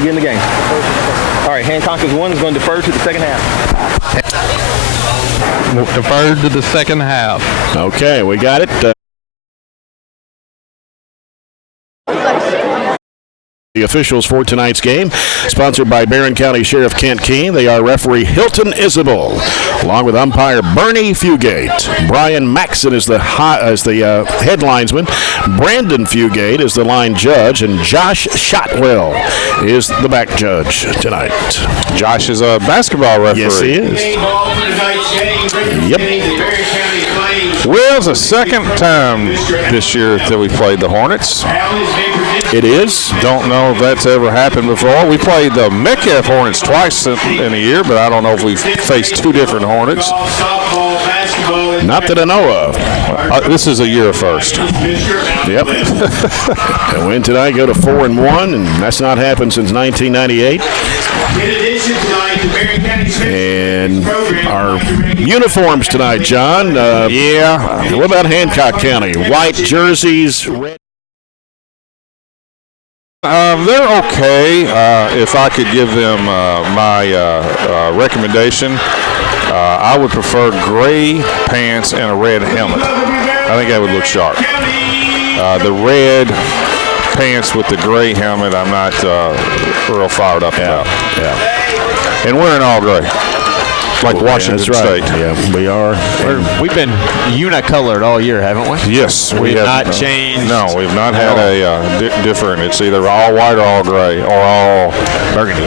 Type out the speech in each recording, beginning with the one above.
begin the game. All right, Hancock is one. Is going to defer to the second half. Deferred to the second half. Okay, we got it. The officials for tonight's game, sponsored by Barren County Sheriff Kent Keene. They are referee Hilton Isabel, along with umpire Bernie Fugate. Brian Maxson is the head linesman. Brandon Fugate is the line judge, and Josh Shotwell is the back judge tonight. Josh is a basketball referee. Yes, he is. Yep. Well, it's the second time this year that we played the Hornets. It is. Don't know if that's ever happened before. We played the Metcalf Hornets twice in a year, but I don't know if we've faced two different Hornets. Not that I know of. This is a year first. Yep. And win tonight, go to 4-1, and that's not happened since 1998. And our uniforms tonight, John. Yeah. What about Hancock County? White jerseys, red. They're okay. If I could give them my recommendation, I would prefer gray pants and a red helmet. I think that would look sharp. The red pants with the gray helmet, I'm not real fired up about. Yeah. And wearing all gray, like Washington State. Yeah, we are. We've been unicolored all year, haven't we? Yes, we have not changed. No, we've not had a different. It's either all white or all gray or all burgundy.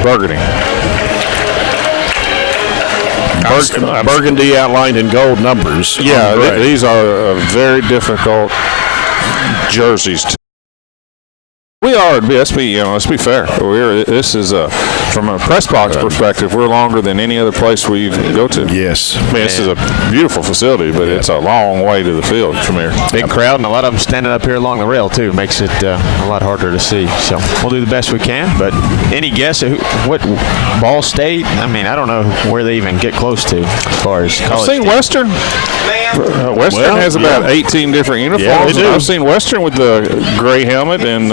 Burgundy outlined in gold numbers. Yeah, these are very difficult jerseys. We are. Let's be fair. This is from a press box perspective, we're longer than any other place we go to. Yes. I mean, this is a beautiful facility, but it's a long way to the field from here. Big crowd, and a lot of them standing up here along the rail too. Makes it a lot harder to see. So we'll do the best we can. But any guess at what Ball State? I mean, I don't know where they even get close to as far as college. I've seen Western. Western has about 18 different uniforms. Yeah, they do. I've seen Western with the gray helmet, and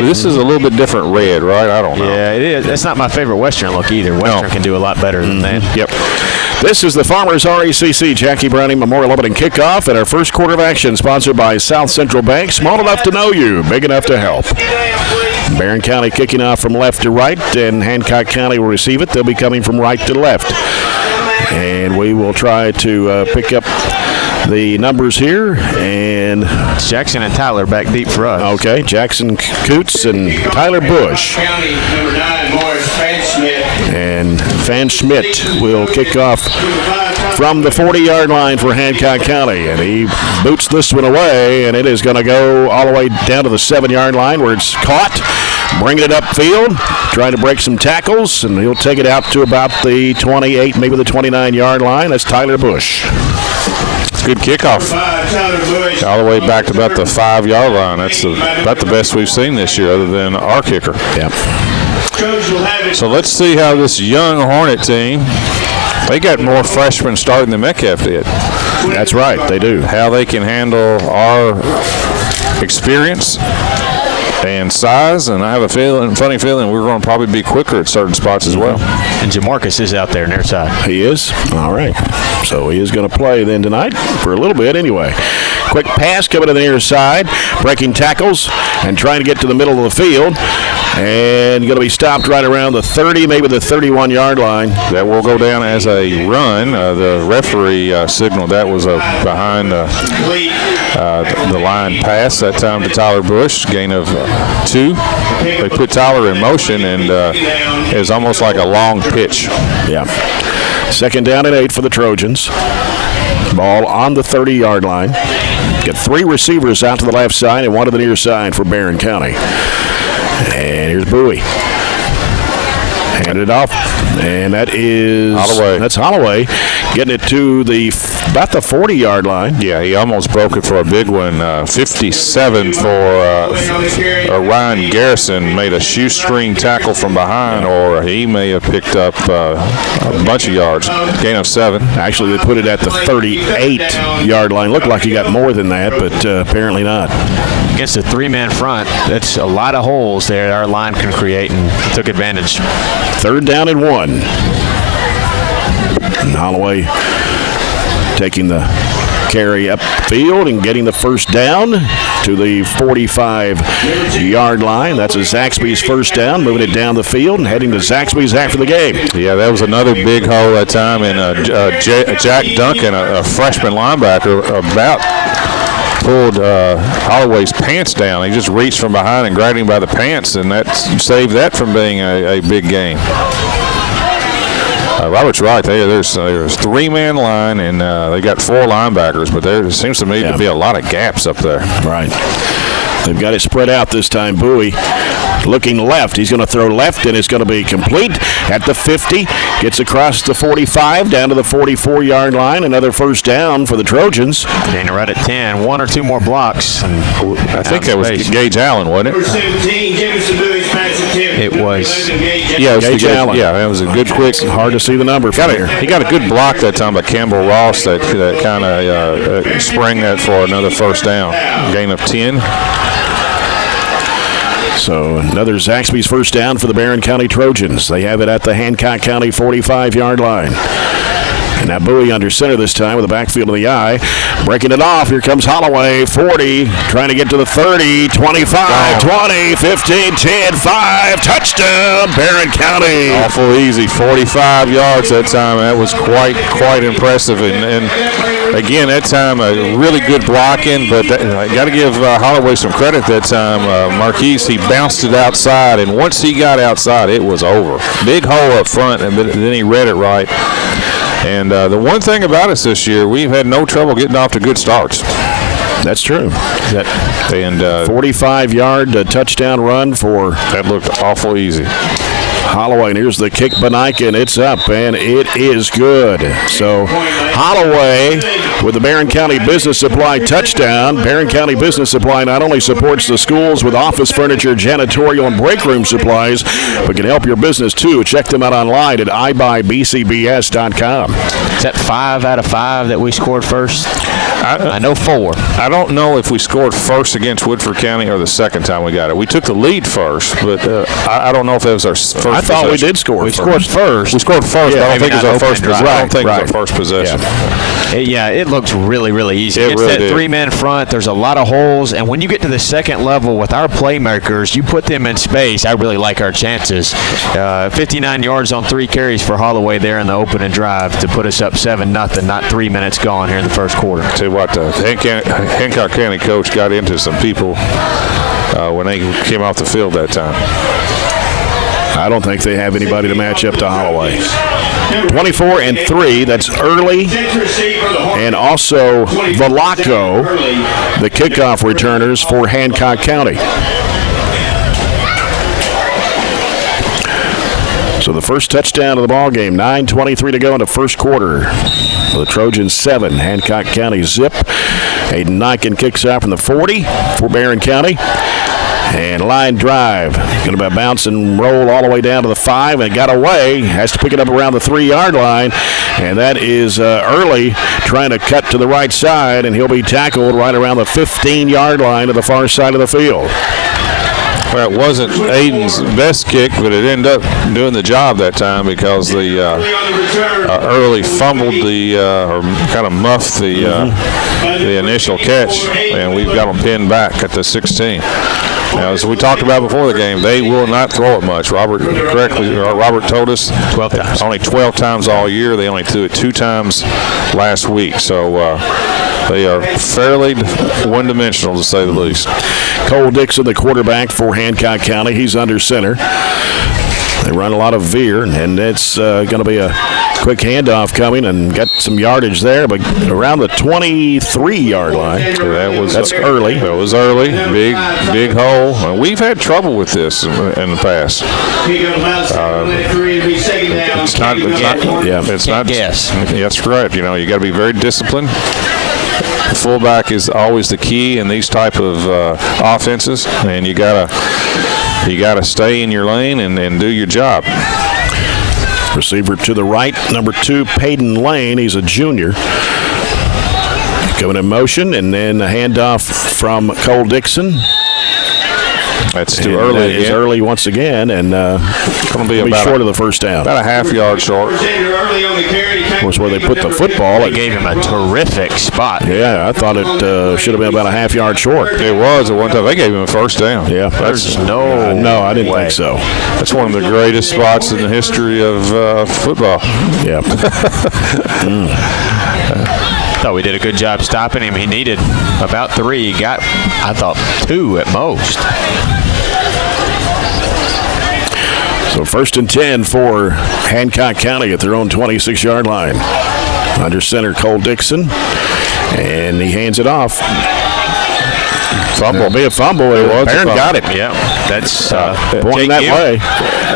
this is a little bit different red, right? I don't know. Yeah, it is. It's not my favorite Western look either. Western can do a lot better than that. Yep. This is the Farmers RECC Jackie Browning Memorial Opening Kickoff and our first quarter of action, sponsored by South Central Bank. Small enough to know you, big enough to help. Barren County kicking off from left to right, and Hancock County will receive it. They'll be coming from right to left. And we will try to pick up the numbers here. And Jackson and Tyler back deep for us. Okay, Jackson Coots and Tyler Bush. And Van Schmidt will kick off from the 40-yard line for Hancock County. And he boots this one away, and it is going to go all the way down to the 7-yard line where it's caught. Bringing it upfield, trying to break some tackles, and he'll take it out to about the 28, maybe the 29-yard line. That's Tyler Bush. It's a good kickoff. All the way back to about the 5-yard line. That's about the best we've seen this year other than our kicker. Yep. So let's see how this young Hornet team, they got more freshmen starting than Metcalf did. That's right, they do. How they can handle our experience and size, and I have a funny feeling we're going to probably be quicker at certain spots as well. And Jamarcus is out there on their side. He is? All right. So he is going to play then tonight for a little bit anyway. Quick pass coming to the near side, breaking tackles and trying to get to the middle of the field. And going to be stopped right around the 30, maybe the 31-yard line. That will go down as a run. The referee signaled that was behind the line pass that time to Tyler Bush, gain of 2. They put Tyler in motion, and it was almost like a long pitch. Yeah. 2nd down and 8 for the Trojans. Ball on the 30-yard line. Got 3 receivers out to the left side and 1 to the near side for Barren County. And here's Bowie. Handed it off, and that is Holloway. That's Holloway getting it to about the 40-yard line. Yeah, he almost broke it for a big one. 57 for Ryan Garrison made a shoestring tackle from behind, or he may have picked up a bunch of yards. Gain of 7. Actually, they put it at the 38-yard line. Looked like he got more than that, but apparently not. Against a 3-man front, that's a lot of holes there our line can create, and took advantage. 3rd down and 1. And Holloway taking the carry upfield and getting the first down to the 45-yard line. That's a Zaxby's first down, moving it down the field and heading to Zaxby's after the game. Yeah, that was another big hole that time, and Jack Duncan, a freshman linebacker, about pulled Holloway's pants down. He just reached from behind and grabbed him by the pants, and that saved that from being a big gain. Robert's right. There's 3-man line, and they got 4 linebackers, but there seems to me to be a lot of gaps up there. Right. They've got it spread out this time. Bowie looking left. He's going to throw left, and it's going to be complete at the 50. Gets across the 45, down to the 44-yard line. Another first down for the Trojans. Dana right at 10. 1 or 2 more blocks. And I think that was Gage Allen, wasn't it? It was. Yeah, it was Gage Allen. Yeah, that was a good quick. Hard to see the number from here. He got a good block that time by Campbell Ross that kind of sprang that for another first down. Gain of 10. So another Zaxby's first down for the Barren County Trojans. They have it at the Hancock County 45-yard line. And now Bowie under center this time with the backfield of the eye. Breaking it off. Here comes Holloway. 40. Trying to get to the 30. 25. 20. 15. 10. 5. Touchdown, Barren County. Awful easy. 45 yards that time. That was quite impressive. And again, that time, a really good blocking. But I got to give Holloway some credit that time. Marquise, he bounced it outside. And once he got outside, it was over. Big hole up front, and then he read it right. And the one thing about us this year, we've had no trouble getting off to good starts. That's true. And 45-yard touchdown run for. That looked awful easy. Holloway, and here's the kick, Bethany, and it's up, and it is good. So Holloway with the Barren County Business Supply touchdown. Barren County Business Supply not only supports the schools with office furniture, janitorial, and break room supplies, but can help your business too. Check them out online at ibuyBCBS.com. Is that 5 out of 5 that we scored first? I know 4. I don't know if we scored first against Woodford County or the second time we got it. We took the lead first, but I don't know if that was our first I thought possession. we did score. We scored first. We scored first, Yeah, but I don't think it was our first drive. possession. I don't think it Right. was our first possession. It looks really, really easy. It It's really that did. 3-man front. There's a lot of holes, and when you get to the second level with our playmakers, you put them in space. I really like our chances. 59 yards on 3 carries for Holloway there in the opening drive to put us up 7-0. Not 3 minutes gone here in the first quarter. Tell you what, the Hancock County coach got into some people when they came off the field that time. I don't think they have anybody to match up to Holloway. 24-3, that's early, and also Velasco, the kickoff returners for Hancock County. So the first touchdown of the ball game, 9:23 to go in the first quarter. The Trojans 7, Hancock County zip. Aiden Nyken kicks out from the 40 for Barren County. And line drive, going to bounce and roll all the way down to the 5, and it got away. Has to pick it up around the 3-yard line, and that is Early trying to cut to the right side, and he'll be tackled right around the 15-yard line to the far side of the field. Well, it wasn't Aiden's best kick, but it ended up doing the job that time because the Early fumbled or kind of muffed the initial catch, and we've got them pinned back at the 16. Now, as we talked about before the game, they will not throw it much. Robert told us 12 times. Only 12 times all year. They only threw it 2 times last week. So they are fairly one-dimensional, to say the least. Cole Dixon, the quarterback for Hancock County. He's under center. They run a lot of veer, and it's going to be a Quick handoff coming and got some yardage there, but around the 23-yard line. That's early. That was early. Big hole. We've had trouble with this in the past. It's not. Guess. That's correct. You got to be very disciplined. The fullback is always the key in these type of offenses, and you gotta stay in your lane and do your job. Receiver to the right, number 2, Peyton Lane. He's a junior. Coming in motion, and then a handoff from Cole Dixon. That's too early. It's early once again, and going to be short of the first down. About a half-yard short. Of course, where they put the football. They gave him a terrific spot. Yeah, I thought it should have been about a half-yard short. It was at one time. They gave him a first down. Yeah, there's no I didn't think so. That's one of the greatest spots in the history of football. Yeah. Thought we did a good job stopping him. He needed about 3. He got, I thought, 2 at most. So 1st and 10 for Hancock County at their own 26-yard line. Under center, Cole Dixon, and he hands it off. Fumble. It'll be a fumble. Barren got it. Yeah, that's pointing that way.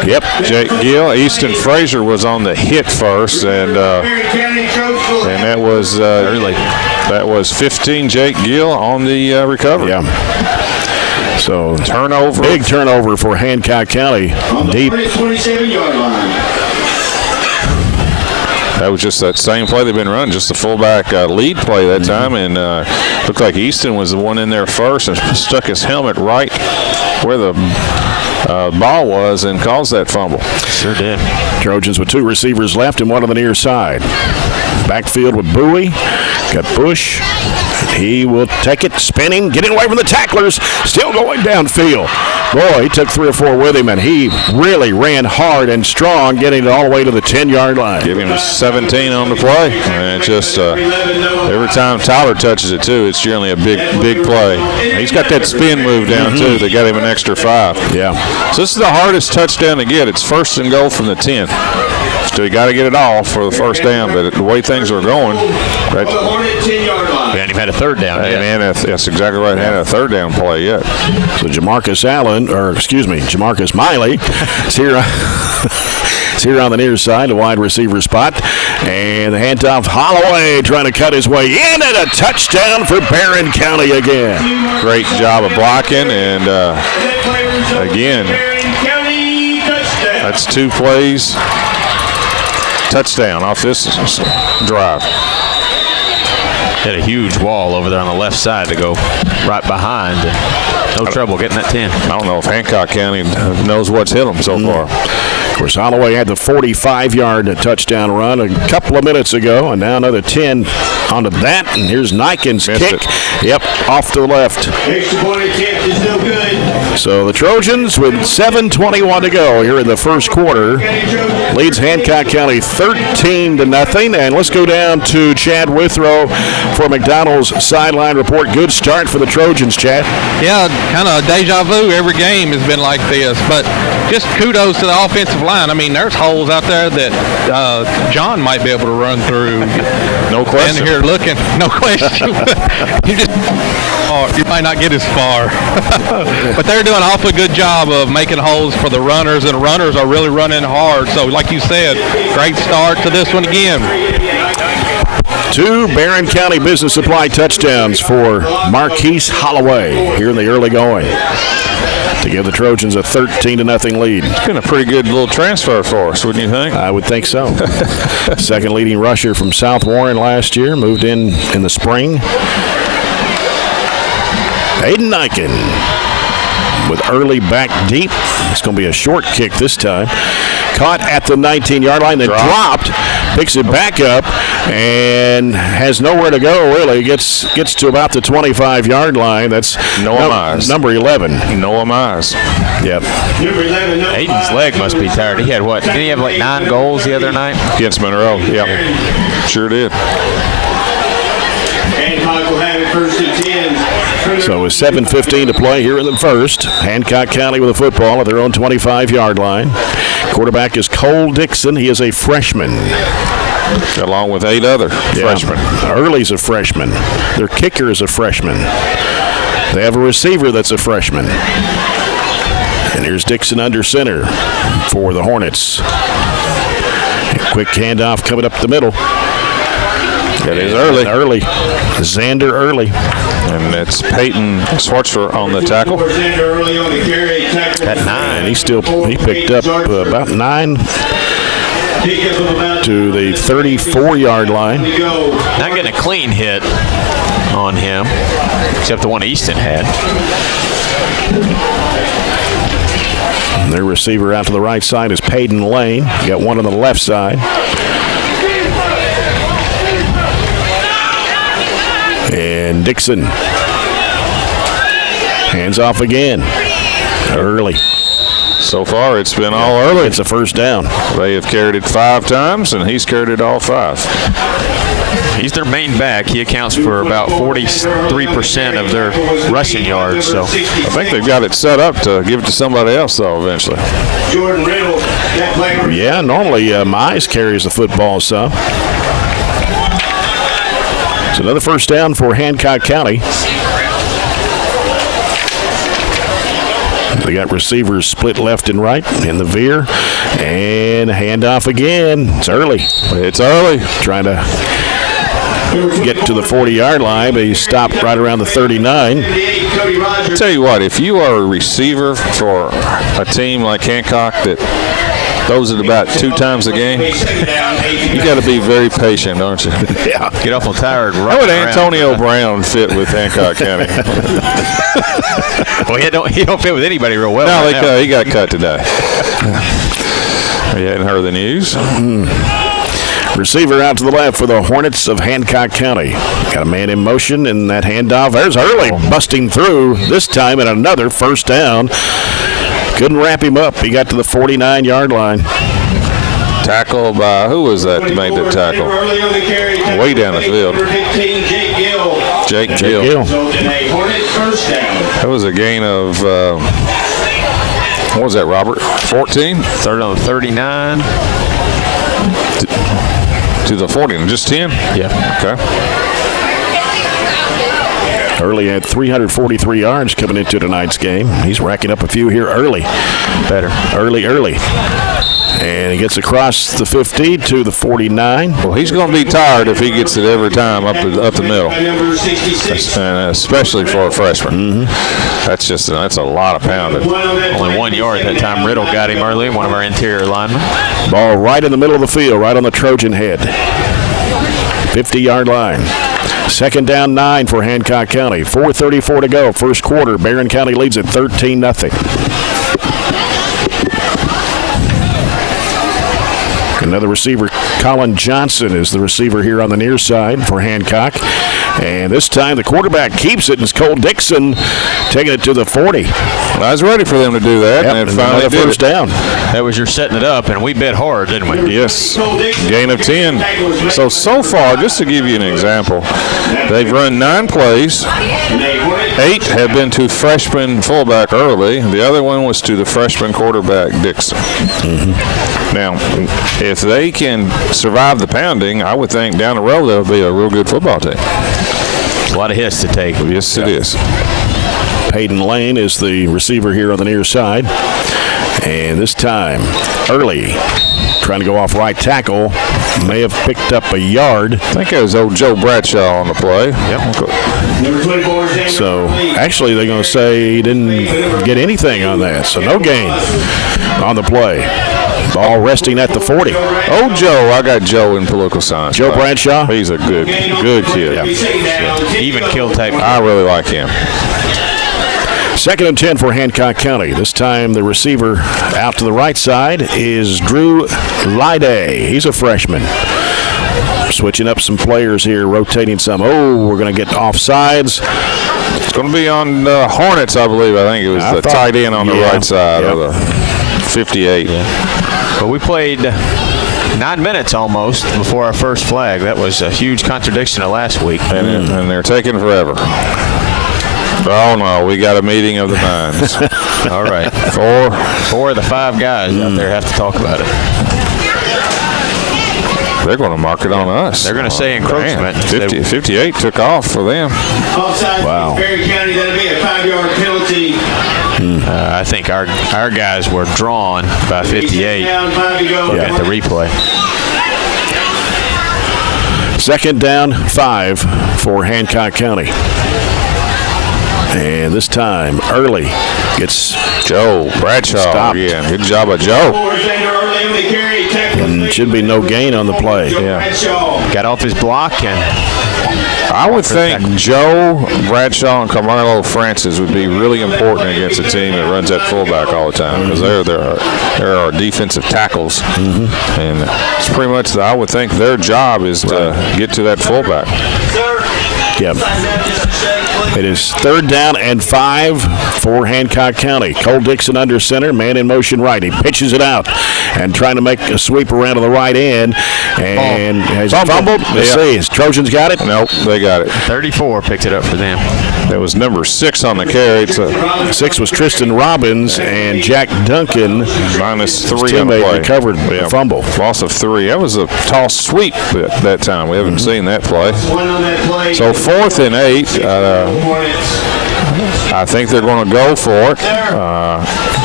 Yep. Jake Gill. Easton Frazier was on the hit first, and that was early. That was 15. Jake Gill on the recovery. Yeah. So turnover. Big turnover for Hancock County. Deep. 27-yard line. That was just that same play they've been running, just the fullback lead play that time, and looked like Easton was the one in there first and stuck his helmet right where the ball was and caused that fumble. Sure did. Trojans with 2 receivers left and one on the near side. Backfield with Bowie. Got Bush. He will take it, spinning, getting away from the tacklers, still going downfield. Boy, he took 3 or 4 with him, and he really ran hard and strong, getting it all the way to the 10-yard line. Giving him 17 on the play. And just every time Tyler touches it, too, it's generally a big play. He's got that spin move down, too, that got him an extra 5. Yeah. So this is the hardest touchdown to get. It's 1st and goal from the 10. So you got to get it all for the first down, but the way things are going, right? We hadn't even had a 3rd down yet. And that's exactly right. Had a 3rd down play yet. So Jamarcus Miley is here on the near side, a wide receiver spot. And the handoff, Holloway trying to cut his way in, and a touchdown for Barren County again. Great job of blocking, and again, that's 2 plays. Touchdown off this drive. Had a huge wall over there on the left side to go right behind. No trouble getting that 10. I don't know if Hancock County knows what's hit them so far. Of course, Holloway had the 45-yard touchdown run a couple of minutes ago, and now another 10 onto that. And here's Niken's kick. Yep, off to the left. Extra point attempt is no good. So the Trojans, with 7:21 to go here in the first quarter, leads Hancock County 13-0. And let's go down to Chad Withrow for McDonald's sideline report. Good start for the Trojans, Chad. Yeah, kind of deja vu. Every game has been like this, but just kudos to the offensive line. I mean, there's holes out there that John might be able to run through. No question. And here looking, no question. You might not get as far. But they're doing an awfully good job of making holes for the runners, and the runners are really running hard. So, like you said, great start to this one again. 2 Barren County Business Supply touchdowns for Marquise Holloway here in the early going to give the Trojans a 13-0 lead. It's been a pretty good little transfer for us, wouldn't you think? I would think so. Second leading rusher from South Warren last year, moved in the spring. Aiden Niken with early back deep. It's going to be a short kick this time. Caught at the 19-yard line, then dropped, picks it back up, and has nowhere to go, really. Gets to about the 25-yard line. That's Noah Mize. Number 11. Noah Mize. Yep. Aiden's leg must be tired. He had what? Did he have like 9 goals the other night? Against Monroe, yeah. Sure did. Hancock will have it 1st and 10. So with 7:15 to play here in the first, Hancock County with a football at their own 25-yard line. Quarterback is Cole Dixon. He is a freshman. Along with 8 other freshmen. Early's a freshman. Their kicker is a freshman. They have a receiver that's a freshman. And here's Dixon under center for the Hornets. Quick handoff coming up the middle. It is early. Xander Early. And it's Peyton Schwartzer on the tackle. At 9. He picked up about 9 to the 34-yard line. Not getting a clean hit on him, except the one Easton had. And their receiver out to the right side is Peyton Lane. You got one on the left side. And Dixon. Hands off again. Early. So far, it's been all early. It's a first down. They have carried it 5 times, and he's carried it all 5. He's their main back. He accounts for about 43% of their rushing yards. So I think they've got it set up to give it to somebody else, though, eventually. Jordan Riddle, that player. Yeah, normally Mize carries the football some. It's another first down for Hancock County. They got receivers split left and right in the veer. And handoff again. It's early. Trying to get to the 40-yard line, but he stopped right around the 39. I'll tell you what, if you are a receiver for a team like Hancock that throws it about 2 times a game, you got to be very patient, don't you? Yeah. get awful tired. How would Antonio Brown fit with Hancock County? Well, he don't fit with anybody real well. No, he got cut today. You hadn't heard the news? Receiver out to the left for the Hornets of Hancock County. Got a man in motion, and that handoff. There's Early busting through, this time at another first down. Couldn't wrap him up. He got to the 49-yard line. Tackle by, who was that that made the tackle? Way down the field. Jake Gill. That was a gain of, what was that, Robert? 14? Third on 39. To the 40, just 10? Yeah. Okay. Early had 343 yards coming into tonight's game. He's racking up a few here early. Early. And he gets across the 50 to the 49. Well, he's going to be tired if he gets it every time up the middle, and especially for a freshman. That's a lot of pounding. Only 1 yard that time. Riddle got him early, one of our interior linemen. Ball right in the middle of the field, right on the Trojan head. 50-yard line. Second down 9 for Hancock County. 4:34 to go. First quarter. Barren County leads at 13-0. Another receiver, Colin Johnson, is the receiver here on the near side for Hancock. And this time the quarterback keeps it, and it's Cole Dixon taking it to the 40. I was ready for them to do that, and finally did first down. That was your setting it up, and we bet hard, didn't we? Yes. Gain of 10. So far, just to give you an example, they've run 9 plays. 8 have been to freshman fullback Early. The other one was to the freshman quarterback Dixon. Now, if they can survive the pounding, I would think down the road they'll be a real good football team. A lot of hits to take. Yes, it is. Peyton Lane is the receiver here on the near side. And this time, Early trying to go off right tackle. May have picked up a yard. I think it was old Joe Bradshaw on the play. Yep. So, actually, they're going to say he didn't get anything on that. So, no gain on the play. Ball resting at the 40. Oh, Joe. I got Joe in political science. Joe Bradshaw. He's a good kid. Yeah. Even kill type. I really like him. Second and 10 for Hancock County. This time the receiver out to the right side is Drew Lyday. He's a freshman. Switching up some players here, rotating some. Oh, we're going to get offsides. It's going to be on Hornets, I believe. I think it was the tight end on the right side of the 58. Yeah. But we played 9 minutes almost before our first flag. That was a huge contradiction to last week. And they're taking forever. Oh, no, we got a meeting of the minds. All right. Four of the 5 guys out there have to talk about it. They're going to mark it on us. They're going to say encroachment. 58 took off for them. Wow. Barren County, that'll be a 5-yard penalty. I think our guys were drawn by 58. Down, 5 to go. Look at the replay. Second down, 5 for Hancock County. And this time, Early gets Joe Bradshaw. stopped. Yeah, good job of Joe. And should be no gain on the play. Yeah. Got off his block and I would think Joe Bradshaw and Carmelo Francis would be really important against a team that runs that fullback all the time because they're our defensive tackles. And it's pretty much, I would think their job is to get to that fullback. Yep. It is third down and 5 for Hancock County. Cole Dixon under center, man in motion right. He pitches it out and trying to make a sweep around to the right end. And has fumbled. Let's see. Has Trojans got it? Nope, they got it. 34 picked it up for them. That was number 6 on the carry. 6 was Tristan Robbins, and Jack Duncan, minus 3 his on the teammate, play. recovered the fumble. Loss of 3. That was a toss sweep at that time. We haven't seen that play. So 4th and 8. I think they're going to go for it.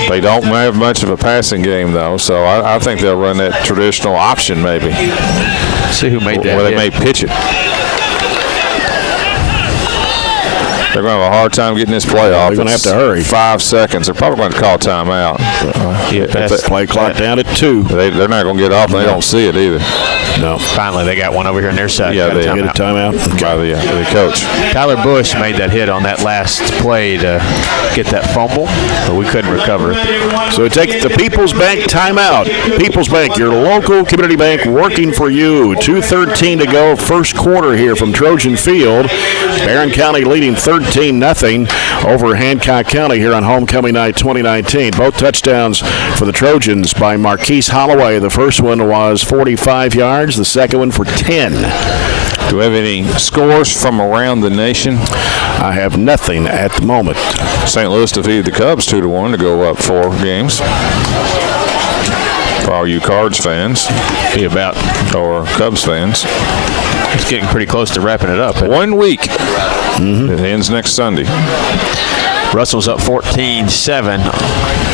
They don't have much of a passing game, though, so I think they'll run that traditional option maybe. See who made that. Where they may pitch it. They're going to have a hard time getting this play off. They're going to have to hurry. 5 seconds. They're probably going to call timeout. Play clock down at 2. They're not going to get off. They don't see it either. No. Finally, they got one over here on their side. Yeah, they get a timeout. By the coach. Tyler Bush made that hit on that last play to get that fumble, but we couldn't recover it. So we take the People's Bank timeout. People's Bank, your local community bank working for you. 2:13 to go, first quarter here from Trojan Field. Barren County leading 13-0 over Hancock County here on Homecoming Night 2019. Both touchdowns for the Trojans by Marquise Holloway. The first one was 45 yards, the second one for 10. Do we have any scores from around the nation? I have nothing at the moment. St. Louis defeated the Cubs 2-1 to go up 4 games. For all you Cards fans, or Cubs fans. It's getting pretty close to wrapping it up. 1 week. It ends next Sunday. Russell's up 14-7.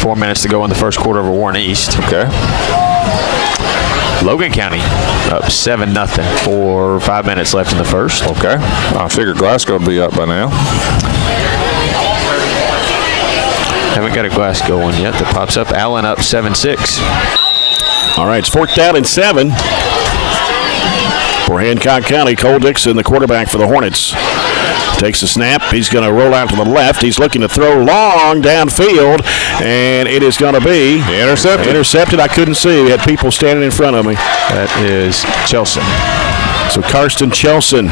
4 minutes to go in the first quarter over Warren East. Okay. Logan County up 7-0. 4 or 5 minutes left in the first. Okay. I figured Glasgow would be up by now. Haven't got a Glasgow one yet that pops up. Allen up 7-6. All right, it's 4th down and 7 for Hancock County. Cole Dixon, the quarterback for the Hornets, takes the snap. He's going to roll out to the left. He's looking to throw long downfield, and it is going to be intercepted. I couldn't see. We had people standing in front of me. That is Chelson. So Karsten Chelson.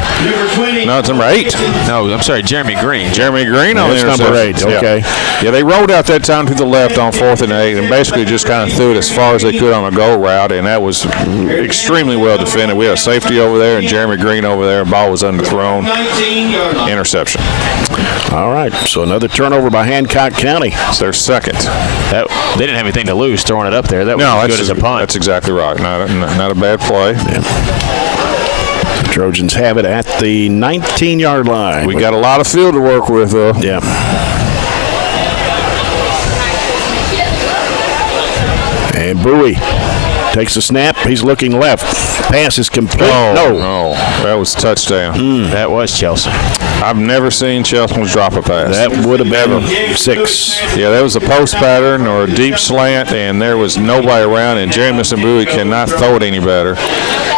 No, it's number 8. No, I'm sorry, Jeremy Green. Jeremy Green on the That's number 8. interception. Okay. Yeah, they rolled out that time to the left on 4th and 8 and basically just kind of threw it as far as they could on a go route, and that was extremely well defended. We had a safety over there and Jeremy Green over there. Ball was underthrown. Interception. All right, so another turnover by Hancock County. It's their second. They didn't have anything to lose throwing it up there. That was as good as a punt. That's exactly right. Not a bad play. Yeah. Trojans have it at the 19-yard line. We got a lot of field to work with, though. Yeah. And Bowie takes the snap. He's looking left. Pass is complete. No. That was a touchdown. That was Chelsea. I've never seen Chelsea's drop a pass. That would have been 6. Yeah, that was a post pattern or a deep slant, and there was nobody around, and Jamison Bowie cannot throw it any better.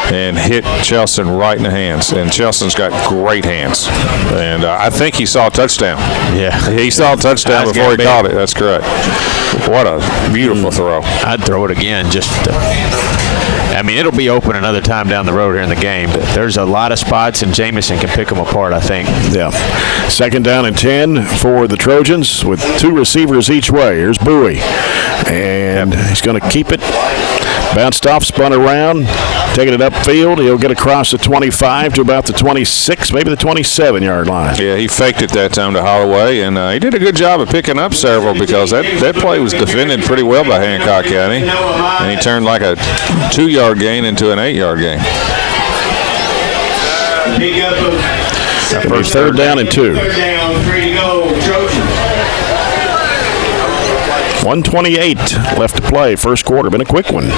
And hit Chelson right in the hands. And Chelson's got great hands. And I think he saw a touchdown. Yeah. He saw a touchdown before he caught it. That's correct. What a beautiful throw. I'd throw it again just I mean, it'll be open another time down the road here in the game. But there's a lot of spots, and Jamison can pick them apart, I think. Yeah. 2nd down and 10 for the Trojans with 2 receivers each way. Here's Bowie. And he's going to keep it. Bounced off, spun around, taking it upfield. He'll get across the 25 to about the 26, maybe the 27-yard line. Yeah, he faked it that time to Holloway, and he did a good job of picking up several because that play was defended pretty well by Hancock County, and he turned like a 2-yard gain into an 8-yard gain. First third down and 2. 1:28 left to play. First quarter. Been a quick one.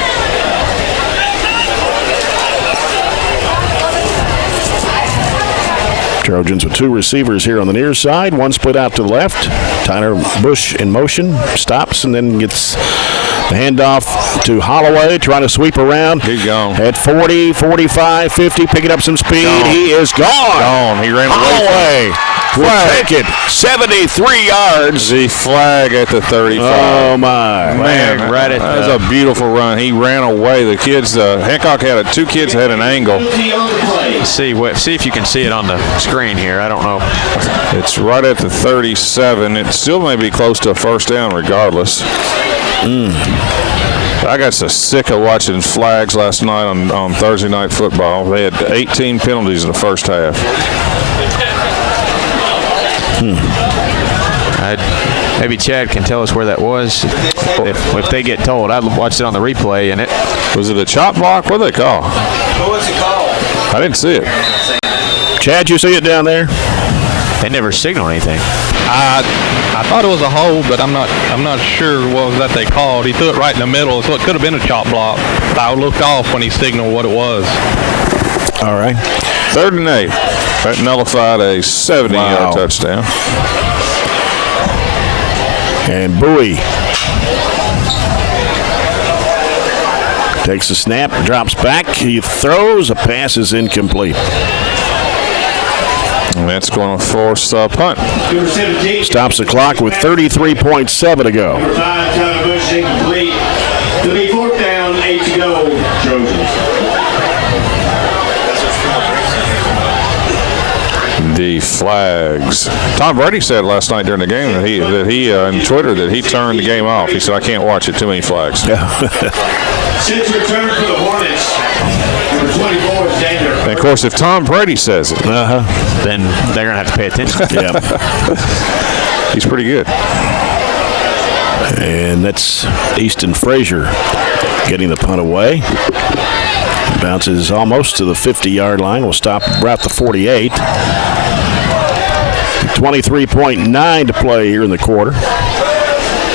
Trojans with 2 receivers here on the near side. One split out to the left. Tyler Bush in motion. Stops and then gets the handoff to Holloway, trying to sweep around. He's gone. At 40, 45, 50, picking up some speed. Gone. He is gone. Gone. He ran away. Holloway will take it. 73 yards. The flag at the 35. Oh, my. Man, right at that was a beautiful run. He ran away. The kids, Hancock had 2 kids had an angle. See if you can see it on the screen here. I don't know. It's right at the 37. It still may be close to a first down regardless. I got so sick of watching flags last night on Thursday Night Football. They had 18 penalties in the first half. Maybe Chad can tell us where that was. If they get told, I watched it on the replay, and it was it a chop block? What do they call? What was it called? I didn't see it. Chad, you see it down there? they never signaled anything. I thought it was a hold, but I'm not sure what was that they called. He threw it right in the middle, so it could have been a chop block. I looked off when he signaled what it was. All right. 3rd and 8. That nullified a 70-yard touchdown. And Bowie takes a snap, drops back, he throws, a pass is incomplete. And that's going to force a punt. Stops the clock with 33.7 to go. Number 5, Tyler Bush, incomplete. It'll be 4th down, 8 to go, Trojans. The flags. Tom Brady said last night during the game that he on Twitter that he turned the game off. He said, I can't watch it, too many flags. Since return for the Hornets, number 24 is Danger. And of course, if Tom Brady says it, Then they're going to have to pay attention. Yeah. he's pretty good. And that's Easton Frazier getting the punt away. Bounces almost to the 50-yard line. Will stop about the 48. 23.9 to play here in the quarter.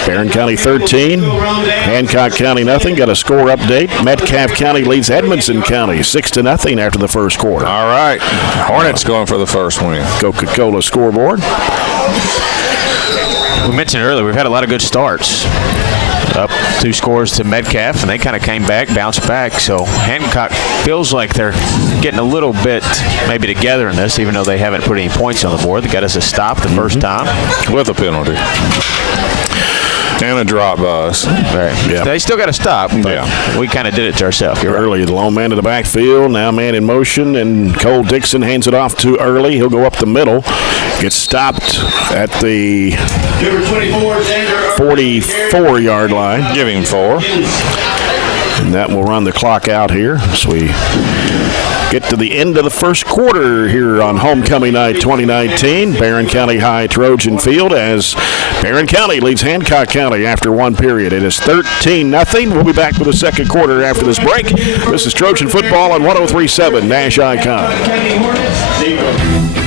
Barren County 13, Hancock County nothing. Got a score update. Metcalfe County leads Edmondson County 6-0 after the first quarter. All right. Hornets going for the first win. Coca-Cola scoreboard. We mentioned earlier we've had a lot of good starts. Up 2 scores to Metcalfe, and they kind of came back, bounced back. So Hancock feels like they're getting a little bit maybe together in this, even though they haven't put any points on the board. They got us a stop the first time. With a penalty. And a drop by us. Right. Yeah. They still got to stop, but we kind of did it to ourselves. You're Early, the lone man to the backfield. Now man in motion, and Cole Dixon hands it off to Early. He'll go up the middle. Gets stopped at the Number 24 is Danger. 44-yard line. Give him 4. And that will run the clock out here as we get to the end of the first quarter here on Homecoming Night 2019. Barren County High Trojan Field as Barren County leads Hancock County after one period. It is 13-0. We'll be back with the second quarter after this break. This is Trojan Football on 103.7 Nash Icon. County Hornets, 0.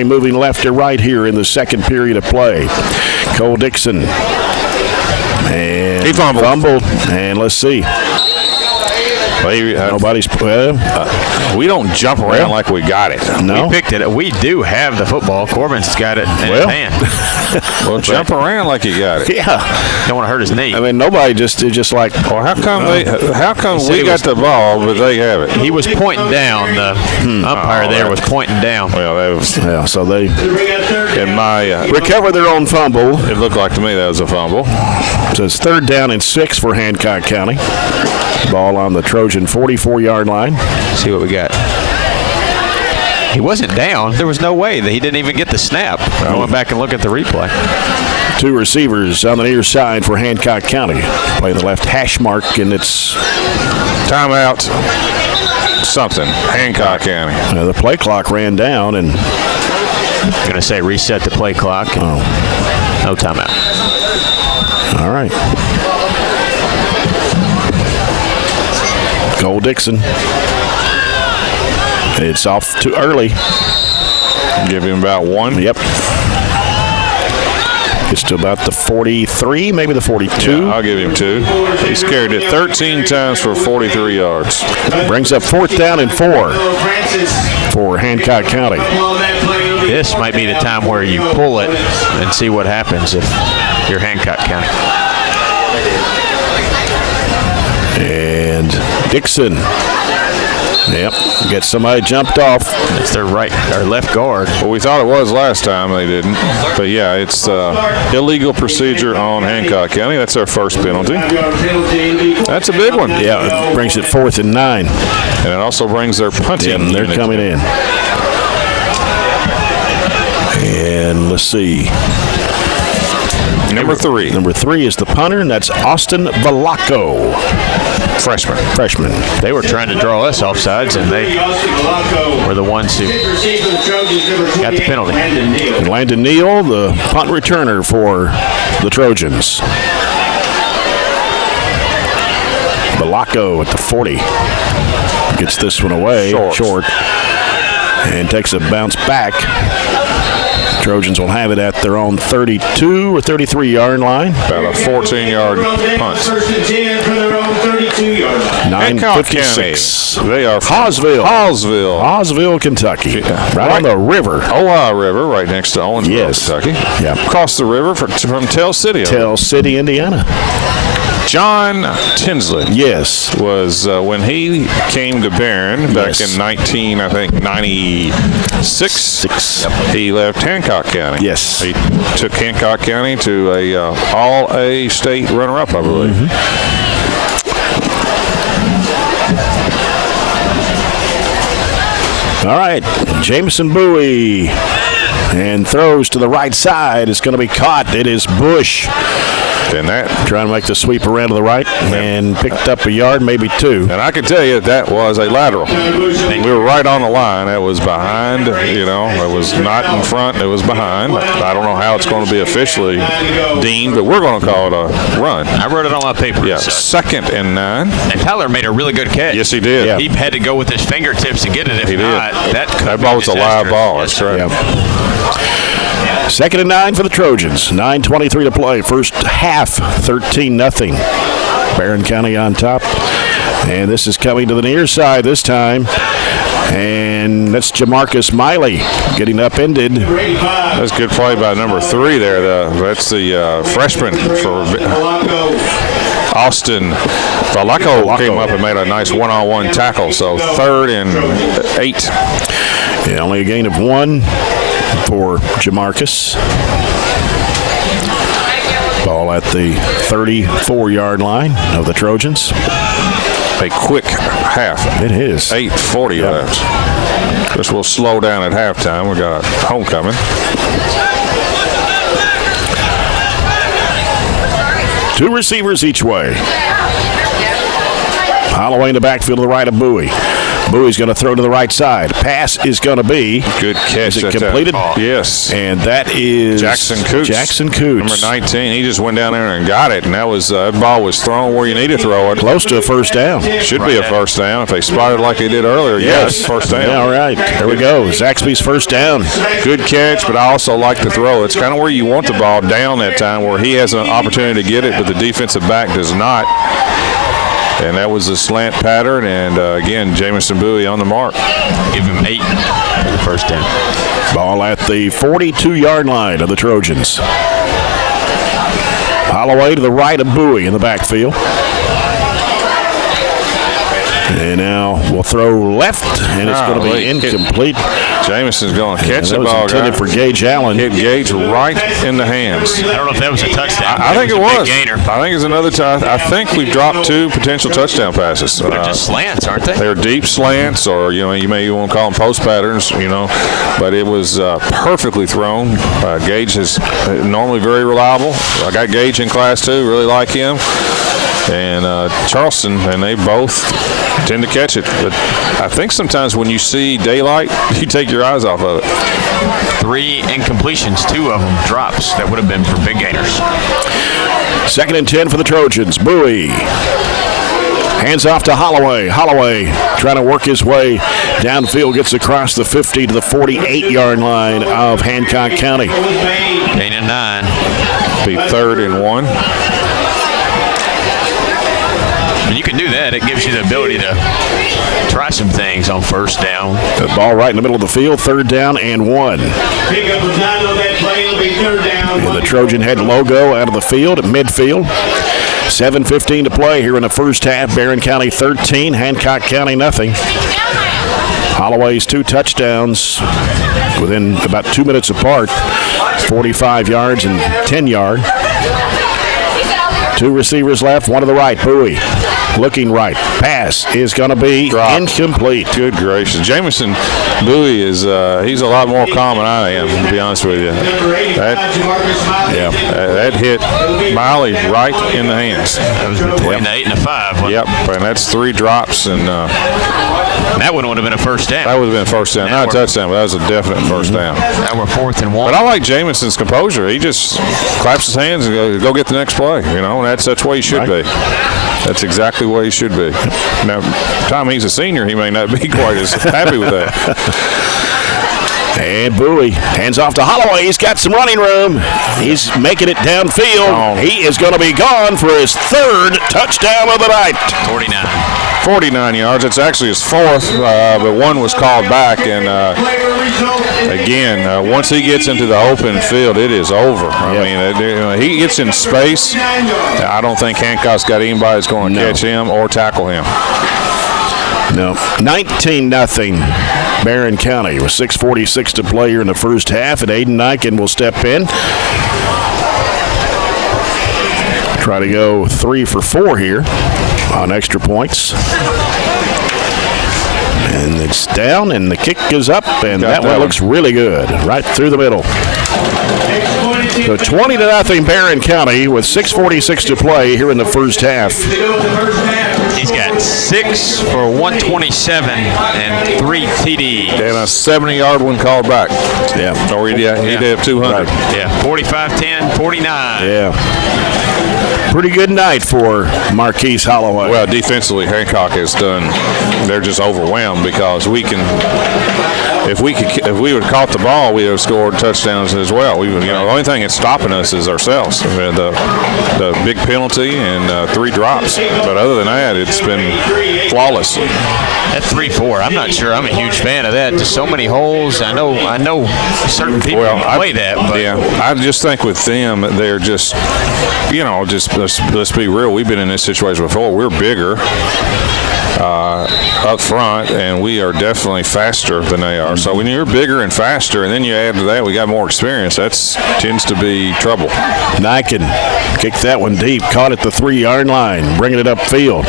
County moving left to right here in the second period of play. Cole Dixon. And He fumbled. And let's see. Nobody's. We don't jump around like we got it. No. We picked it. We do have the football. Corbin's got it in his hand. Well, jump around like you got it. Yeah. Don't want to hurt his knee. I mean, nobody just like. Well, how come we got the ball, but they have it? He was pointing down. The umpire there was pointing down. Well, that was. Yeah, so they In my recover their own fumble. it looked like to me that was a fumble. So it's 3rd down and 6 for Hancock County. Ball on the Trojan 44-yard line. See what we got. He wasn't down. There was no way that he didn't even get the snap. I went back and looked at the replay. 2 receivers on the near side for Hancock County. Play the left hash mark, and it's Timeout. Something. Hancock County. the play clock ran down, and I'm going to say reset the play clock. No timeout. all right. Cole Dixon. It's off too early. Give him about 1. Yep. Gets to about the 43, maybe the 42. Yeah, I'll give him 2. He's carried it 13 times for 43 yards. Brings up 4th down and 4 for Hancock County. This might be the time where you pull it and see what happens if you're Hancock County. And Dixon. Yep, gets somebody jumped off. It's their left guard. Well, we thought it was last time. They didn't. But, yeah, it's illegal procedure on Hancock County. That's their first penalty. That's a big one. Yeah, it brings it 4th and 9. And it also brings their punting. Yeah, they're coming in. And let's see. Number 3. Number 3 is the punter, and that's Austin Valaco. Freshman. They were trying to draw us offsides, and they were the ones who got the penalty. And Landon Neal, the punt returner for the Trojans. Valaco at the 40. Gets this one away. Short. And takes a bounce back. Trojans will have it at their own 32 or 33-yard line. About a 14-yard punt. 9:56. They are Hawesville, Kentucky. Right on the river. Ohio River, right next to Owensboro, Kentucky. Yep. Across the river from Tell City. Tell City, Indiana. John Tinsley. Yes. Was when he came to Barren back in 1996. Yep. He left Hancock County. Yes. He took Hancock County to a All-A state runner-up, I believe. All right, Jameson Bowie, and throws to the right side. It's going to be caught. It is Bush. And that trying to make the sweep around to the right and picked up a yard, maybe 2. And I can tell you that was a lateral. We were right on the line. That was behind, it was not in front, it was behind. I don't know how it's going to be officially deemed, but we're going to call it a run. I wrote it on my paper. Yeah, 2nd and 9. And Tyler made a really good catch. Yes, he did. Yeah. He had to go with his fingertips to get it. If He not, did. that ball was a live ball. Yes, That's right. Yep. 2nd and 9 for the Trojans. 9:23 to play. First half, 13-0. Barren County on top. And this is coming to the near side this time. And that's Jamarcus Miley getting upended. That's a good play by number 3 there. That's the freshman for Austin. Valaco came up and made a nice one-on-one tackle. So 3rd and 8. Yeah, only a gain of 1 for Jamarcus. Ball at the 34-yard line of the Trojans. A quick half. It is. 8:40 left. This will slow down at halftime. We got homecoming. Two receivers each way. Holloway in the backfield to the right of Bowie. Bowie's going to throw to the right side. Pass is going to be good catch. Is it completed? Yes. And that is Jackson Coots. Jackson Coots. Number 19. He just went down there and got it, and that ball was thrown where you need to throw it. Close to a first down. Should be a first down if they spotted like they did earlier. Yes, first down. Yeah, all right. There we go. Zaxby's first down. Good catch, but I also like the throw. It's kind of where you want the ball down that time, where he has an opportunity to get it, but the defensive back does not. And that was a slant pattern, and again, Jamison Bowie on the mark. Give him 8 for the first down. Ball at the 42-yard line of the Trojans. Holloway to the right of Bowie in the backfield. And now we'll throw left, and it's going to be incomplete. Jamison's going to catch the ball. That was intended for Gage Allen. Hit Gage right in the hands. I don't know if that was a touchdown. I think it was. Big gainer. I think it's another time. I think we've dropped 2 potential touchdown passes. They're just slants, aren't they? They're deep slants, or you may even want to call them post patterns. But it was perfectly thrown. Gage is normally very reliable. I got Gage in class too. Really like him. And Charleston, and they both tend to catch it. But I think sometimes when you see daylight, you take your eyes off of it. 3 incompletions, 2 of them drops. That would have been for big gainers. 2nd and 10 for the Trojans. Bowie. Hands off to Holloway. Holloway trying to work his way downfield, gets across the 50 to the 48-yard line of Hancock County. Gain of 9. Be 3rd and 1. When you can do that, it gives you the ability to try some things on first down. The ball right in the middle of the field, 3rd down and 1. Pickup was not on that play. It'll be 3rd down. And the Trojan head logo out of the field at midfield. 7:15 to play here in the first half. Barren County 13, Hancock County nothing. Holloway's 2 touchdowns within about 2 minutes apart. 45 yards and 10 yard. 2 receivers left, 1 to the right. Bowie looking right. Pass is going to be incomplete. Good gracious. Jamison Bowie is he's a lot more calm than I am, to be honest with you. That hit Miley right in the hands. That was between the 8 and the 5. Yep, and that's 3 drops, and that one would have been a first down. That would have been a first down. Not a touchdown, but that was a definite first down. Now we're 4th and 1. But I like Jamison's composure. He just claps his hands and go get the next play, and that's the way he should be. That's exactly what he should be. Now, Tom, he's a senior. He may not be quite as happy with that. And Bowie hands off to Holloway. He's got some running room. He's making it downfield. He is going to be gone for his 3rd touchdown of the night. 49 yards. It's actually his 4th, but 1 was called back. And again, once he gets into the open field, it is over. I mean, he gets in space. I don't think Hancock's got anybody that's going to catch him or tackle him. No. 19-0. Barren County with 6:46 to play here in the first half, and Aiden Nyken will step in. Try to go 3 for 4 here on extra points. And it's down, and the kick is up, and that one looks really good, right through the middle. So 20-0 Barren County with 6:46 to play here in the first half. He's got 6 for 127 and 3 TDs. And a 70-yard one called back. Yeah. Or he'd have 200. Right. Yeah, 45-10, 49. Yeah. Pretty good night for Marquise Holloway. Well, defensively, Hancock has done. They're just overwhelmed because we can. If we would have caught the ball, we would have scored touchdowns as well. The only thing that's stopping us is ourselves. The big penalty and 3 drops. But other than that, it's been flawless. That 3-4, I'm not sure I'm a huge fan of that. Just so many holes. I know certain people play that. But yeah, I just think with them, they're just, let's be real. We've been in this situation before. We're bigger up front, and we are definitely faster than they are. So when you're bigger and faster, and then you add to that, we got more experience, that tends to be trouble. Nyken kicked that one deep, caught at the 3-yard line, bringing it upfield.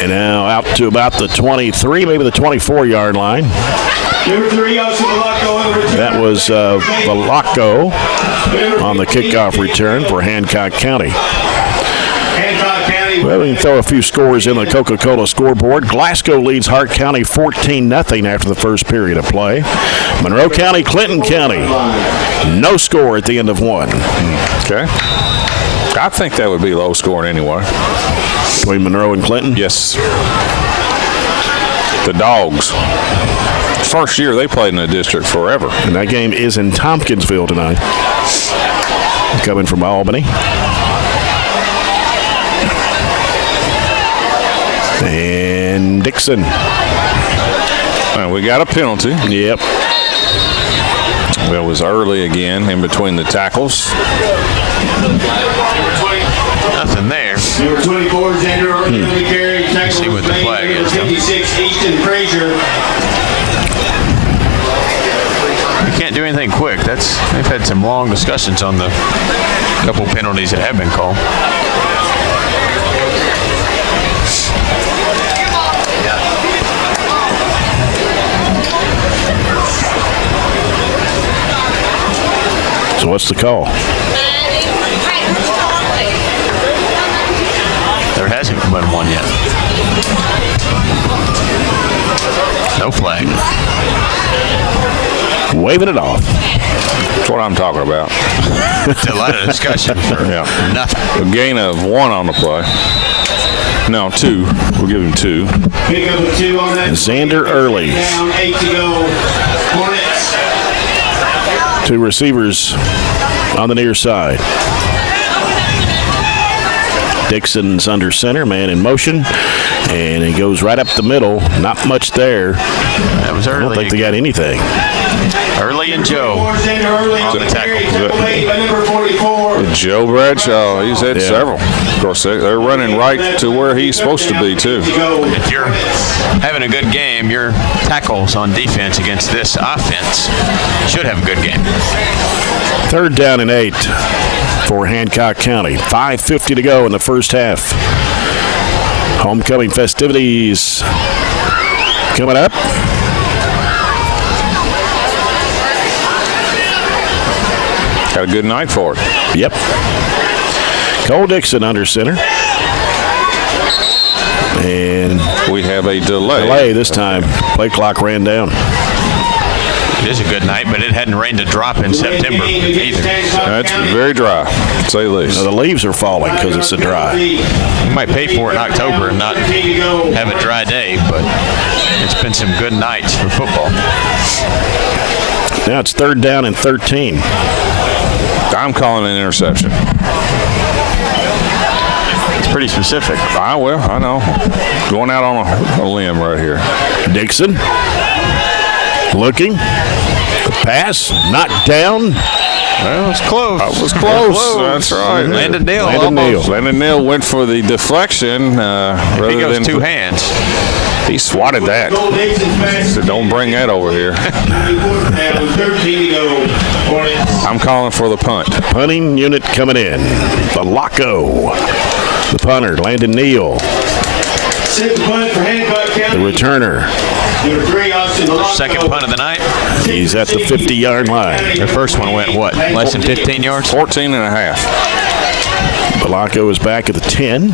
And now out to about the 23, maybe the 24-yard line. That was Velasco on the kickoff return for Hancock County. Hancock County Well, we can throw a few scores in the Coca-Cola scoreboard. Glasgow leads Hart County 14-0 after the first period of play. Monroe County, Clinton County, no score at the end of one. Okay. I think that would be low scoring anyway. Between Monroe and Clinton? Yes. The Dogs. First year they played in the district forever. And that game is in Tompkinsville tonight. Coming from Albany. And Dixon. And we got a penalty. Yep. Well, it was early again in between the tackles. Nothing there. Number 24, Xander Early carry. See what the flag is. 56, Easton Frazier. You can't do anything quick. They've had some long discussions on the couple penalties that have been called. So what's the call? There hasn't been one yet. No flag. Waving it off. That's what I'm talking about. A lot of discussion for nothing. A gain of 1 on the play. No, 2. We'll give him 2. Pick up a 2 on that. Xander Early. Down, 8 to go. Hornets. 2 receivers on the near side. Dixon's under center, man in motion, and he goes right up the middle. Not much there. That was early. I don't think they got anything. Early and Joe on the tackle. Number 44. Joe Bradshaw, he's had several. Of course, they're running right to where he's supposed to be, too. If you're having a good game, your tackles on defense against this offense should have a good game. 3rd down and 8 for Hancock County. 5:50 to go in the first half. Homecoming festivities coming up. Got a good night for it. Yep. Cole Dixon under center. And we have a delay. Delay this time. Play clock ran down. It is a good night, but it hadn't rained a drop in September either. It's very dry, to say the least. Now the leaves are falling because it's so dry. You might pay for it in October and not have a dry day, but it's been some good nights for football. Now it's 3rd down and 13. I'm calling an interception. It's pretty specific. I know. Going out on a limb right here. Dixon looking. Pass not down. Well, it's close. It was close. That's right. Landon Neal. Landon Neal went for the deflection. He goes 2 hands. He swatted that. So don't bring that over here. I'm calling for the punt. Punting unit coming in. Balaco. The punter, Landon Neal. The returner. Second punt of the night. He's at the 50-yard line. The first one went, what, less than 15 yards? 14 and a half. Balaco is back at the 10.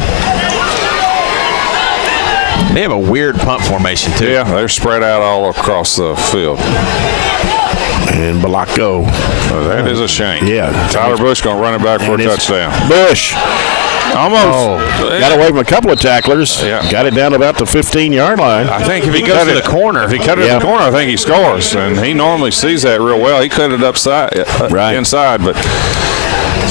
They have a weird punt formation, too. Yeah, they're spread out all across the field. And Balaco. That is a shame. Yeah. Tyler Bush going to run it back for a touchdown. Bush. Almost. Got away from a couple of tacklers. Yeah. Got it down to about the 15-yard line. I think if he goes to the corner, I think he scores. And he normally sees that real well. He cut it inside, but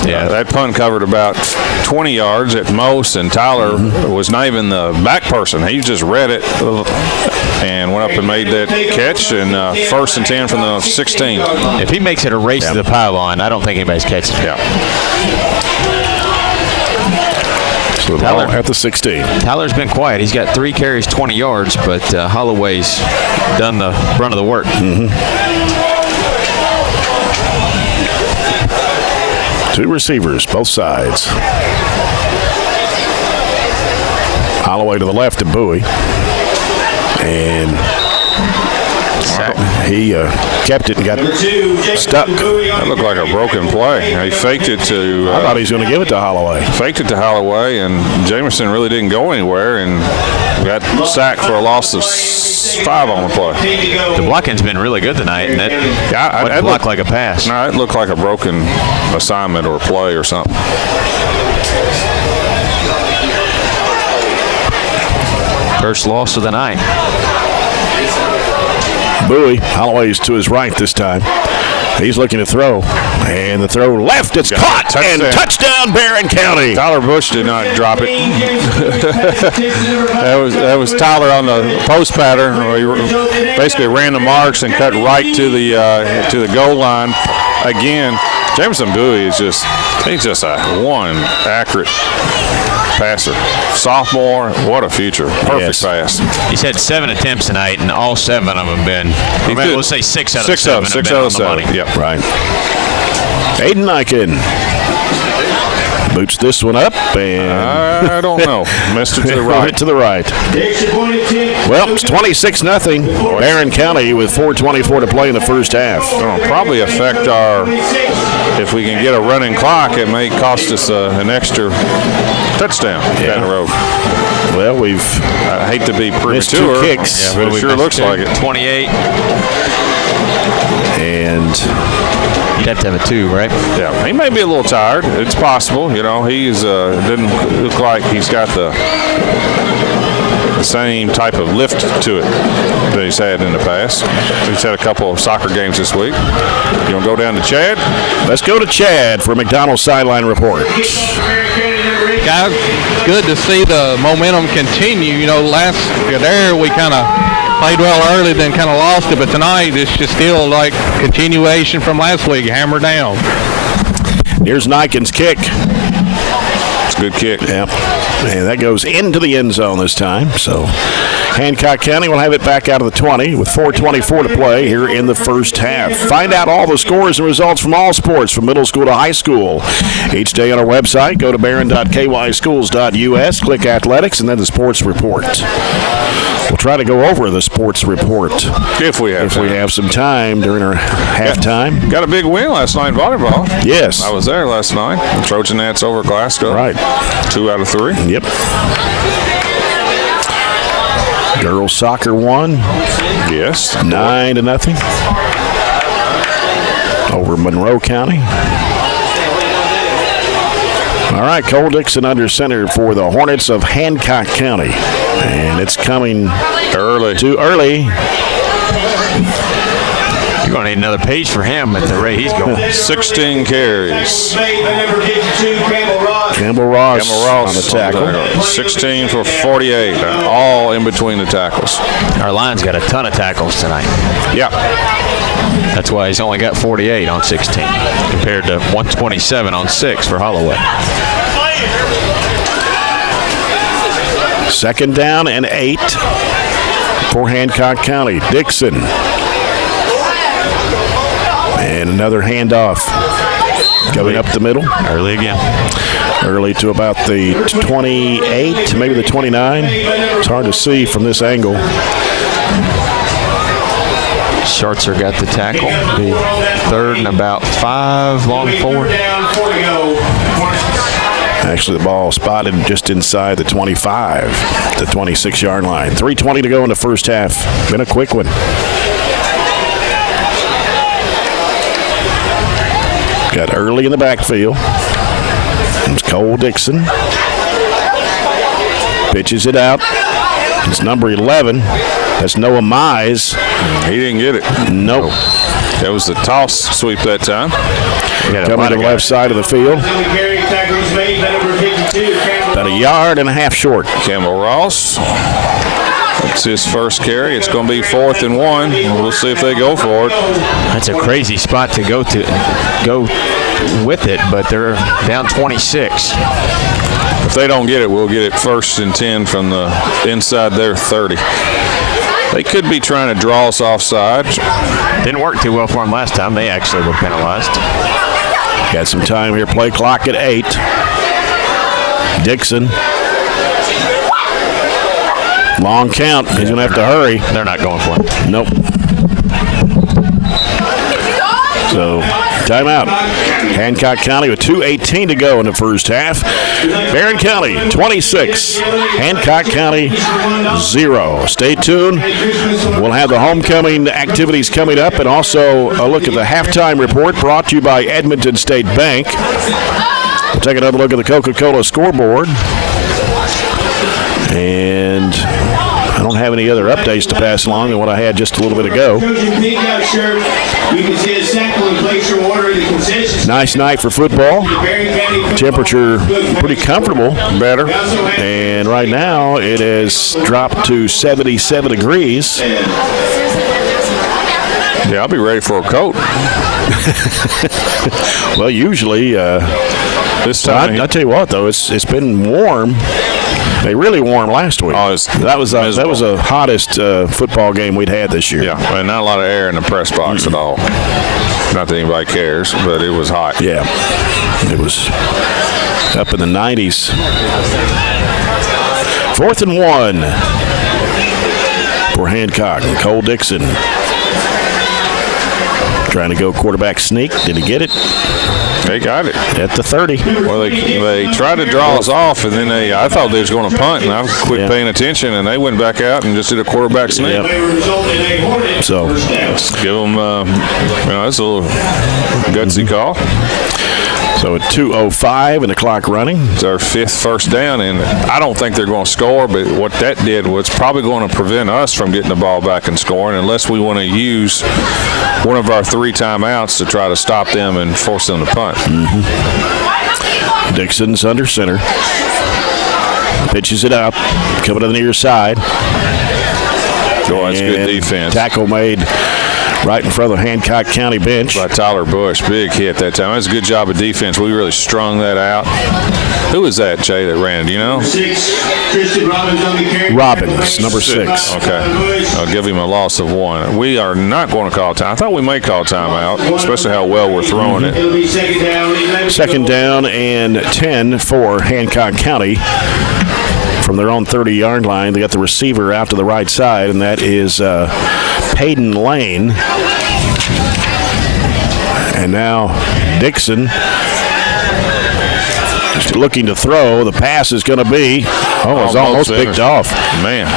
that punt covered about 20 yards at most, and Tyler was not even the back person. He just read it and went up and made that catch, and 1st and 10 from the 16. If he makes it a race to the pylon, I don't think anybody's catching it. Yeah. Tyler at the 16. Tyler's been quiet. He's got 3 carries, 20 yards, but Holloway's done the brunt of the work. Two receivers, both sides. Holloway to the left of Bowie. And sack. He kept it and got stuck. That looked like a broken play. He faked it to. I thought he was going to give it to Holloway. Faked it to Holloway, and Jamerson really didn't go anywhere and got sacked for a loss of 5 on the play. The blocking's been really good tonight, and it wouldn't block like a pass. No, it looked like a broken assignment or a play or something. First loss of the night. Bowie, Holloway's to his right this time. He's looking to throw, and the throw left. It's caught, and touchdown Barren County. Tyler Bush did not drop it. that was Tyler on the post pattern. He basically ran the marks and cut right to the goal line. Again, Jameson Bowie is just a one accurate passer. Sophomore, what a future. Perfect pass. He's had 7 attempts tonight, and all 7 of them have been, we'll say 6 out of 7 have been on the money. Yep. Right. Aiden Eichen boots this one up, and I don't know. Missed it to the right. To the right. Well, it's 26-0. Barren County with 4:24 to play in the first half. It'll probably affect if we can get a running clock, it may cost us an extra touchdown down the road. Well, I hate to be premature. missed 2 kicks. But it sure looks like it. 28. And you'd have to have a 2, right? Yeah, he may be a little tired. It's possible. He's didn't look like he's got the same type of lift to it that he's had in the past. He's had a couple of soccer games this week. You want to go down to Chad? Let's go to Chad for McDonald's sideline report. Guys, good to see the momentum continue. Last there we kind of played well early, then kind of lost it, but tonight it's just still like continuation from last week, hammer down. Here's Niken's kick. It's a good kick. Yep. And that goes into the end zone this time. So Hancock County will have it back out of the 20 with 4:24 to play here in the first half. Find out all the scores and results from all sports from middle school to high school each day on our website. Go to barren.kyschools.us, click athletics, and then the sports report. We'll try to go over the sports report if we have some time during our halftime. Got a big win last night in volleyball. Yes. I was there last night. The Trojanets over Glasgow. Right. 2 out of 3. Yep. Girls soccer won. Yes. 9-0 over Monroe County. All right, Cole Dixon under center for the Hornets of Hancock County. And it's coming too early. You're going to need another page for him at the rate he's going. 16 carries. Campbell Ross on the tackle. 16 for 48, all in between the tackles. Our line's got a ton of tackles tonight. Yeah. That's why he's only got 48 on 16 compared to 127 on 6 for Holloway. 2nd down and 8 for Hancock County. Dixon. And another handoff. Coming up the middle. Early again. Early to about the 28, maybe the 29. It's hard to see from this angle. Schartzer got the tackle. The 3rd and about 5, long forward. Actually, the ball spotted just inside the 25, the 26-yard line. 3:20 to go in the first half. Been a quick one. Got early in the backfield. It's Cole Dixon. Pitches it out. It's number 11. That's Noah Mize. He didn't get it. Nope. That was the toss sweep that time. Coming to the left side of the field. About a yard and a half short. Campbell Ross. It's his first carry. It's going to be 4th and 1. We'll see if they go for it. That's a crazy spot to go with it, but they're down 26. If they don't get it, we'll get it 1st and 10 from the inside their 30. They could be trying to draw us offside. Didn't work too well for them last time. They actually were penalized. Got some time here. Play clock at 8. Dixon Long count. He's going to have to hurry. They're not going for it. Nope. So, timeout. Hancock County with 2:18 to go in the first half. Barren County 26, Hancock County 0. Stay tuned. We'll have the homecoming activities coming up and also a look at the halftime report brought to you by Edmonton State Bank. We'll take another look at the Coca-Cola scoreboard. And I don't have any other updates to pass along than what I had just a little bit ago. Nice night for football. Temperature pretty comfortable. Better. And right now it has dropped to 77 degrees. Yeah, I'll be ready for a coat. Well, usually This time, I tell you what, though, it's been warm. They really warm last week. Oh, that was the hottest football game we'd had this year. yeah, and not a lot of air in the press box at all. Not that anybody cares, but it was hot. Yeah, it was up in the 90s. 4th and 1 for Hancock. Cole Dixon trying to go quarterback sneak. Did he get it? They got it. At the 30. Well, they tried to draw us off, and then I thought they was going to punt, and I quit paying attention, and they went back out and just did a quarterback sneak. Yep. So Give them, that's a little gutsy call. So at 2:05 and the clock running. It's our 5th first down, and I don't think they're going to score, but what that did was probably going to prevent us from getting the ball back and scoring unless we want to use one of our 3 timeouts to try to stop them and force them to punt. Mm-hmm. Dixon's under center. Pitches it up. Coming to the near side. Oh, that's good defense. Tackle made right in front of the Hancock County bench. By Tyler Bush. Big hit that time. That's a good job of defense. We really strung that out. Who was that, Jay, that ran? Do you know? 6, Tristan Robbins on the carry. Robbins, number 6. Okay. I'll give him a loss of 1. We are not going to call time. I thought we may call timeout, especially how well we're throwing it. It'll be second down. 2nd down and 10 for Hancock County. From their own 30-yard line, they got the receiver out to the right side, and that is Peyton Lane. And now Dixon just looking to throw. The pass is going to be, it's almost picked off. Man.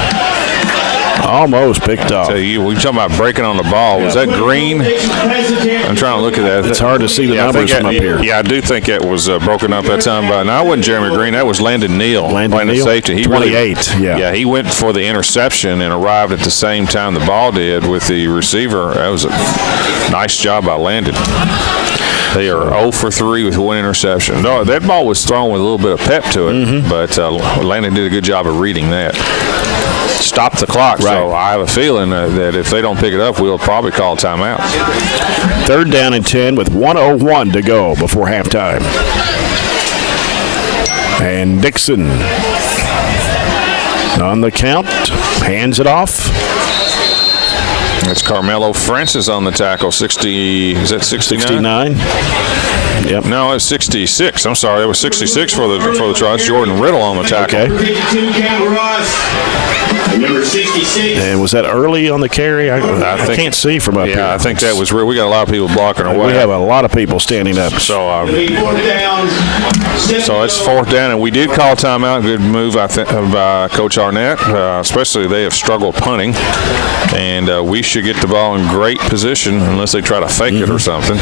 Almost picked off. Tell you, we talking about breaking on the ball. Was that green? I'm trying to look at that. It's hard to see the numbers from up here. Yeah, I do think that was broken up that time. But no, it wasn't Jeremy Green. That was Landon Neal. Landon Neal, safety. He 28, Yeah, he went for the interception and arrived at the same time the ball did with the receiver. That was a nice job by Landon. They are 0 for 3 with 1 interception. No, that ball was thrown with a little bit of pep to it, but Landon did a good job of reading that. Stop the clock, right. So I have a feeling that if they don't pick it up, we'll probably call timeout. 3rd down and 10 with 1:01 to go before halftime. And Dixon on the count, hands it off. It's Carmelo Francis on the tackle. 60, is that 69? 69. Yep. No, it's 66. I'm sorry, it was 66 for the Trojans. Jordan Riddle on the tackle. Okay. 52, Campbell Ross. Number 66. And was that early on the carry? I can't see from up here. Yeah, I think that was real. We got a lot of people blocking our way. We have a lot of people standing up. So, It'll be 4th down. so it's 4th down, and we did call timeout. Good move, I think, by Coach Arnett. Especially they have struggled punting, and we should get the ball in great position unless they try to fake it or something.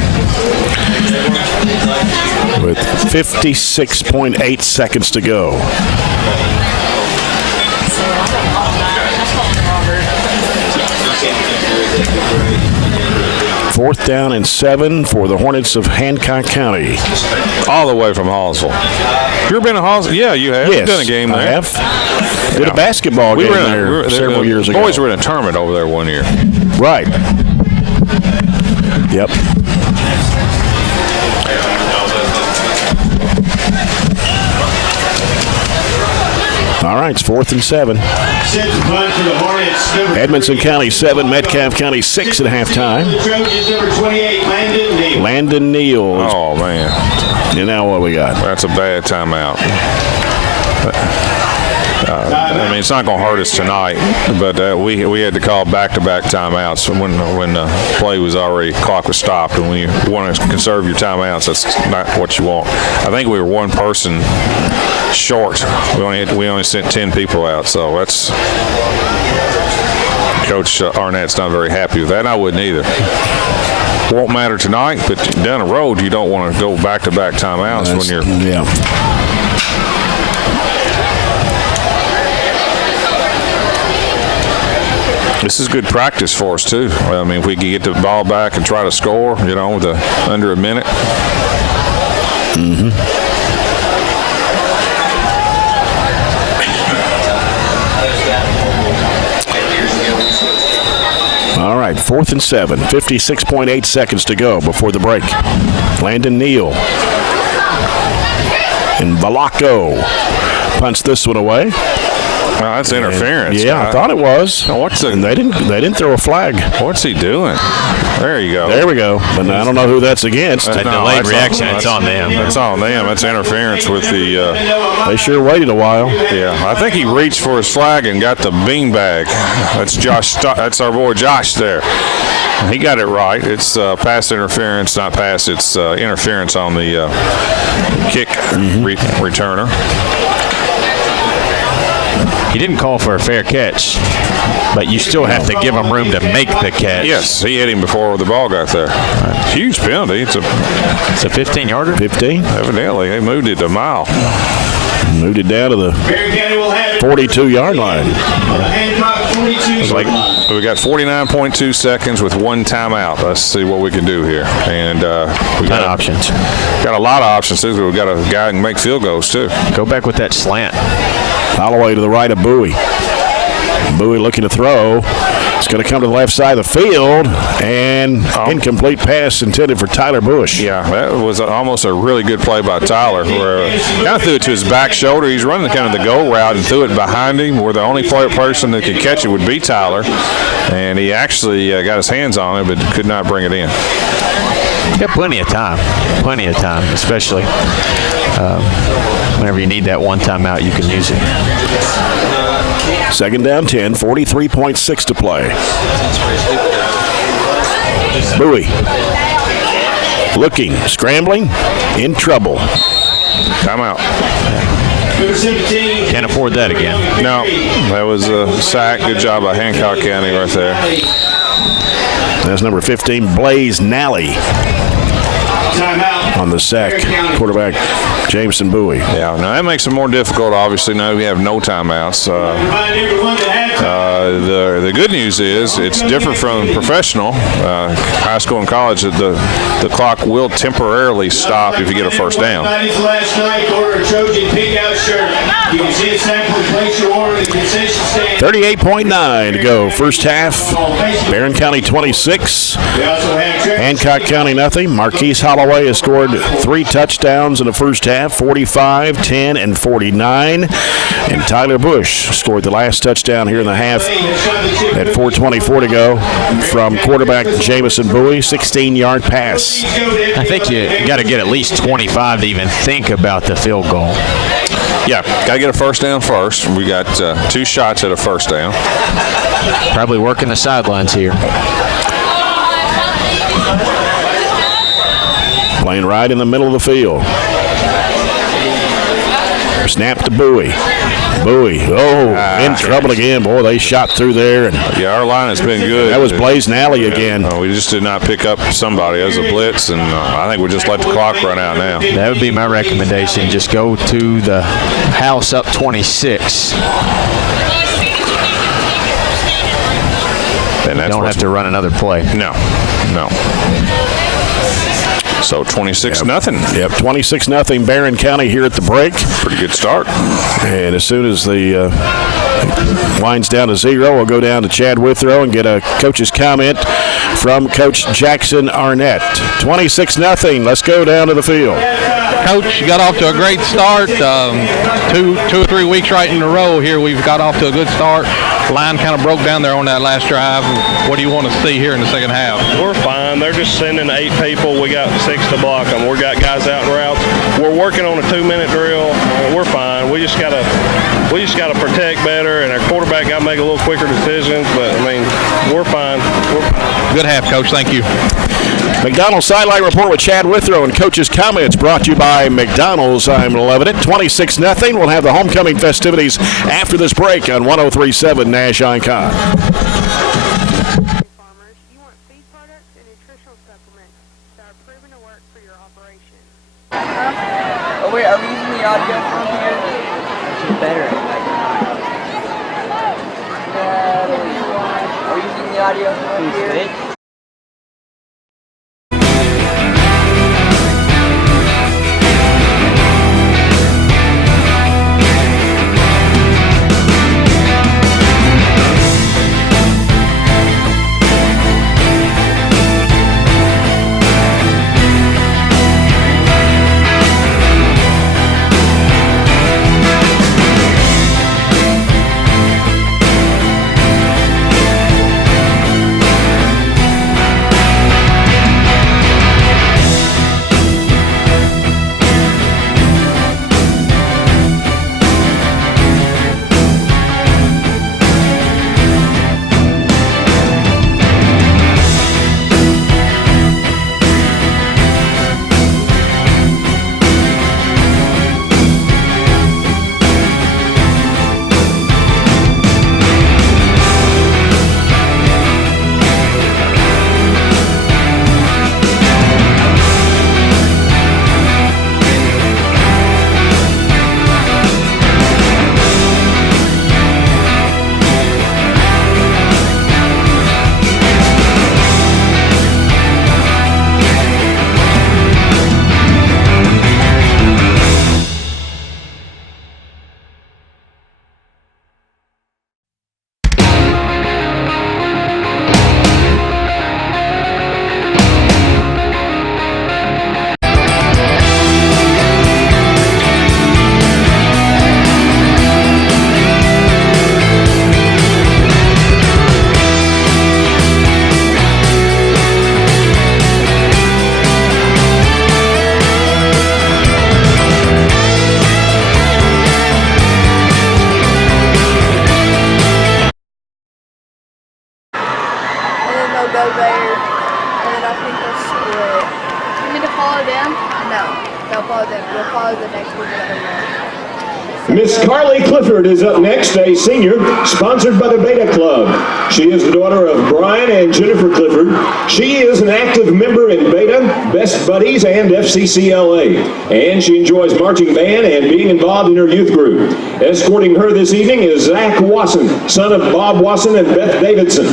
With 56.8 seconds to go. Fourth down and 7 for the Hornets of Hancock County. All the way from Hallsville. You ever been to Hallsville? Yeah, you have. Yes, You've done a game there. I have. Did a basketball game there several years ago. Boys were in a tournament over there one year. Right. Yep. All right, it's 4th and 7. Set to punt for the Hornets. Edmonson County 7, Metcalfe County 6 at halftime. The Trojans, number 28, Landon Neal. Landon Neal. Oh, man. And now what we got? That's a bad timeout. mean, it's not going to hurt us tonight, but we had to call back-to-back timeouts when the play was already, clock was stopped. And when you want to conserve your timeouts, that's not what you want. I think we were one person short. We only sent 10 people out, so that's Coach Arnett's not very happy with that, and I wouldn't either. Won't matter tonight, but down the road, you don't want to go back-to-back timeouts when you're. Yeah. This is good practice for us too. I mean, if we can get the ball back and try to score, with under a minute. Mm-hmm. All right, 4th and 7, 56.8 seconds to go before the break. Landon Neal and Valaco punts this one away. Well, that's interference. Yeah, I thought it was. And they didn't throw a flag. What's he doing? There you go. There we go. But I don't know who that's against. That delayed reaction, it's on them. That's on them. That's interference with the. They sure waited a while. Yeah, I think he reached for his flag and got the beanbag. That's Josh. That's our boy Josh there. He got it right. It's pass interference, not pass. It's interference on the kick returner. He didn't call for a fair catch, but you still have to give him room to make the catch. Yes, he hit him before the ball got there. Huge penalty. It's a 15-yarder. 15. Evidently, they moved it a mile. Moved it down to the 42-yard line. It's like we got 49.2 seconds with one timeout. Let's see what we can do here. And we got options. Got a lot of options too. We got a guy who can make field goals too. Go back with that slant. Holloway to the right of Bowie. Bowie looking to throw. It's going to come to the left side of the field, and incomplete pass intended for Tyler Bush. Yeah, that was almost a really good play by Tyler, where kind of threw it to his back shoulder. He's running kind of the go route and threw it behind him, where the only person that could catch it would be Tyler. And he actually got his hands on it, but could not bring it in. Got plenty of time, especially whenever you need that one timeout, you can use it. Second down 10, 43.6 to play. Bowie. Looking, scrambling, in trouble. Timeout. Can't afford that again. No, that was a sack. Good job by Hancock County right there. That's number 15, Blaze Nally. On the sack, quarterback Jameson Bowie. Yeah, now that makes it more difficult. Obviously, now we have no timeouts. The good news is it's different from professional, high school and college. That the clock will temporarily stop if you get a first down. 38.9 to go. First half. Barren County 26. Hancock County nothing. Marquise Holloway has scored 3 touchdowns in the first half, 45, 10, and 49. And Tyler Bush scored the last touchdown here in the half at 4:24 to go from quarterback Jameson Bowie, 16-yard pass. I think you got to get at least 25 to even think about the field goal. Yeah, got to get a first down first. We got 2 shots at a first down. Probably working the sidelines here. Playing right in the middle of the field. Snap to Bowie. Bowie, in trouble again. Boy, they shot through there. And yeah, our line has been good. That was Blaze Nally again. We just did not pick up somebody as a blitz, and I think we just let the clock run out now. That would be my recommendation. Just go to the house up 26. And that's don't have to run another play. No. So 26-0. Yep, 26-0 Barren County here at the break. Pretty good start. And as soon as the winds down to 0, we'll go down to Chad Withrow and get a coach's comment from Coach Jackson Arnett. 26-0. Let's go down to the field. Coach, you got off to a great start. 2 or 3 weeks right in a row here, we've got off to a good start. Line kind of broke down there on that last drive. What do you want to see here in the second half? We're fine. They're just sending 8 people. We got 6 to block them. We got guys out in routes. We're working on a 2-minute drill. We're fine. We just got to we just got to protect better, and our quarterback got to make a little quicker decisions. But I mean, we're fine. Good half, Coach. Thank you. McDonald's Sideline Report with Chad Withrow and Coach's Comments brought to you by McDonald's. I'm loving it. 26-0. We'll have the homecoming festivities after this break on 103.7 Nash Icon. Farmers, you want feed products and nutritional supplements that are proven to work for your operation. Oh wait, are we using the audio from here? It's better. Are we using the audio from here? Go there, and then I think they'll split. You mean to follow them? No, they'll follow them. We'll follow the next one that Miss Carly Clifford is up next, a senior, sponsored by the Beta Club. She is the daughter of Brian and Jennifer Clifford. She is an active member in Beta, Best Buddies, and FCCLA. And she enjoys marching band and being involved in her youth group. Escorting her this evening is Zach Wasson, son of Bob Wasson and Beth Davidson.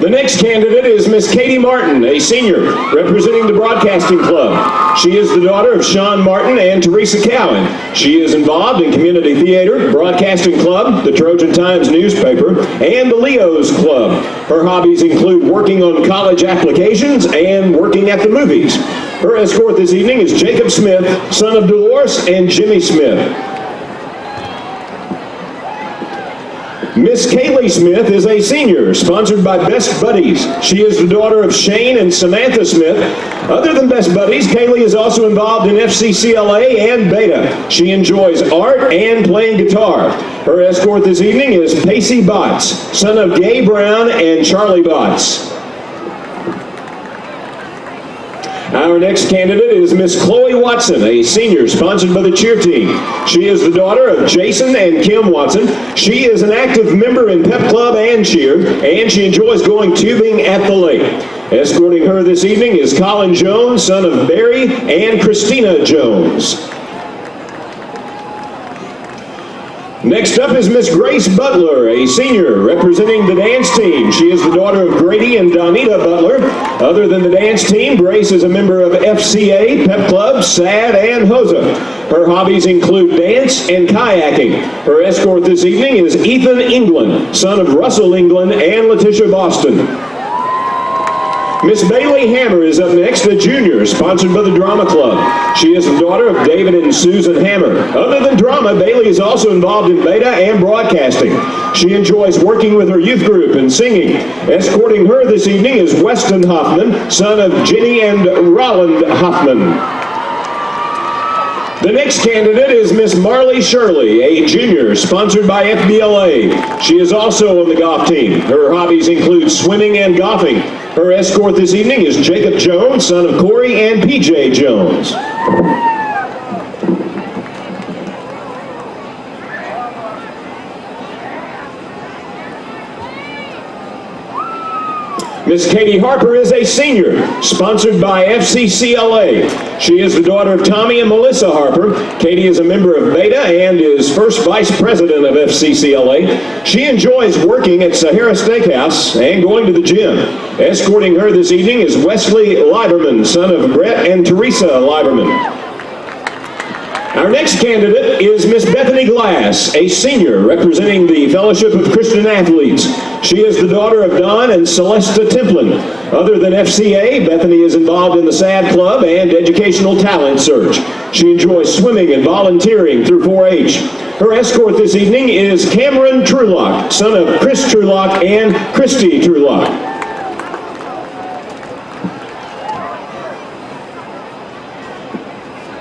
The next candidate is Miss Katie Martin, a senior, representing the Broadcasting Club. She is the daughter of Sean Martin and Teresa Cowan. She is involved in community theater, Broadcasting Club, the Trojan Times newspaper, and the Leo's Club. Her hobbies include working on college applications and working at the movies. Her escort this evening is Jacob Smith, son of Dolores and Jimmy Smith. Miss Kaylee Smith is a senior, sponsored by Best Buddies. She is the daughter of Shane and Samantha Smith. Other than Best Buddies, Kaylee is also involved in FCCLA and Beta. She enjoys art and playing guitar. Her escort this evening is Pacey Botts, son of Gay Brown and Charlie Botts. Our next candidate is Miss Chloe Watson, a senior, sponsored by the cheer team. She is the daughter of Jason and Kim Watson. She is an active member in Pep Club and cheer, and she enjoys going tubing at the lake. Escorting her this evening is Colin Jones, son of Barry and Christina Jones. Next up is Miss Grace Butler, a senior, representing the dance team. She is the daughter of Grady and Donita Butler. Other than the dance team, Grace is a member of FCA, Pep Club, SAD, and HOSA. Her hobbies include dance and kayaking. Her escort this evening is Ethan England, son of Russell England and Letitia Boston. Miss Bailey Hammer is up next, a junior, sponsored by the Drama Club. She is the daughter of David and Susan Hammer. Other than drama, Bailey is also involved in Beta and broadcasting. She enjoys working with her youth group and singing. Escorting her this evening is Weston Hoffman, son of Jenny and Roland Hoffman. The next candidate is Miss Marley Shirley, a junior, sponsored by FBLA. She is also on the golf team. Her hobbies include swimming and golfing. Her escort this evening is Jacob Jones, son of Corey and PJ Jones. Miss Katie Harper is a senior, sponsored by FCCLA. She is the daughter of Tommy and Melissa Harper. Katie is a member of Beta and is first vice president of FCCLA. She enjoys working at Sahara Steakhouse and going to the gym. Escorting her this evening is Wesley Lieberman, son of Brett and Teresa Lieberman. Our next candidate is Miss Bethany Glass, a senior representing the Fellowship of Christian Athletes. She is the daughter of Don and Celesta Templin. Other than FCA, Bethany is involved in the SAD Club and Educational Talent Search. She enjoys swimming and volunteering through 4-H. Her escort this evening is Cameron Trulock, son of Chris Trulock and Christy Trulock.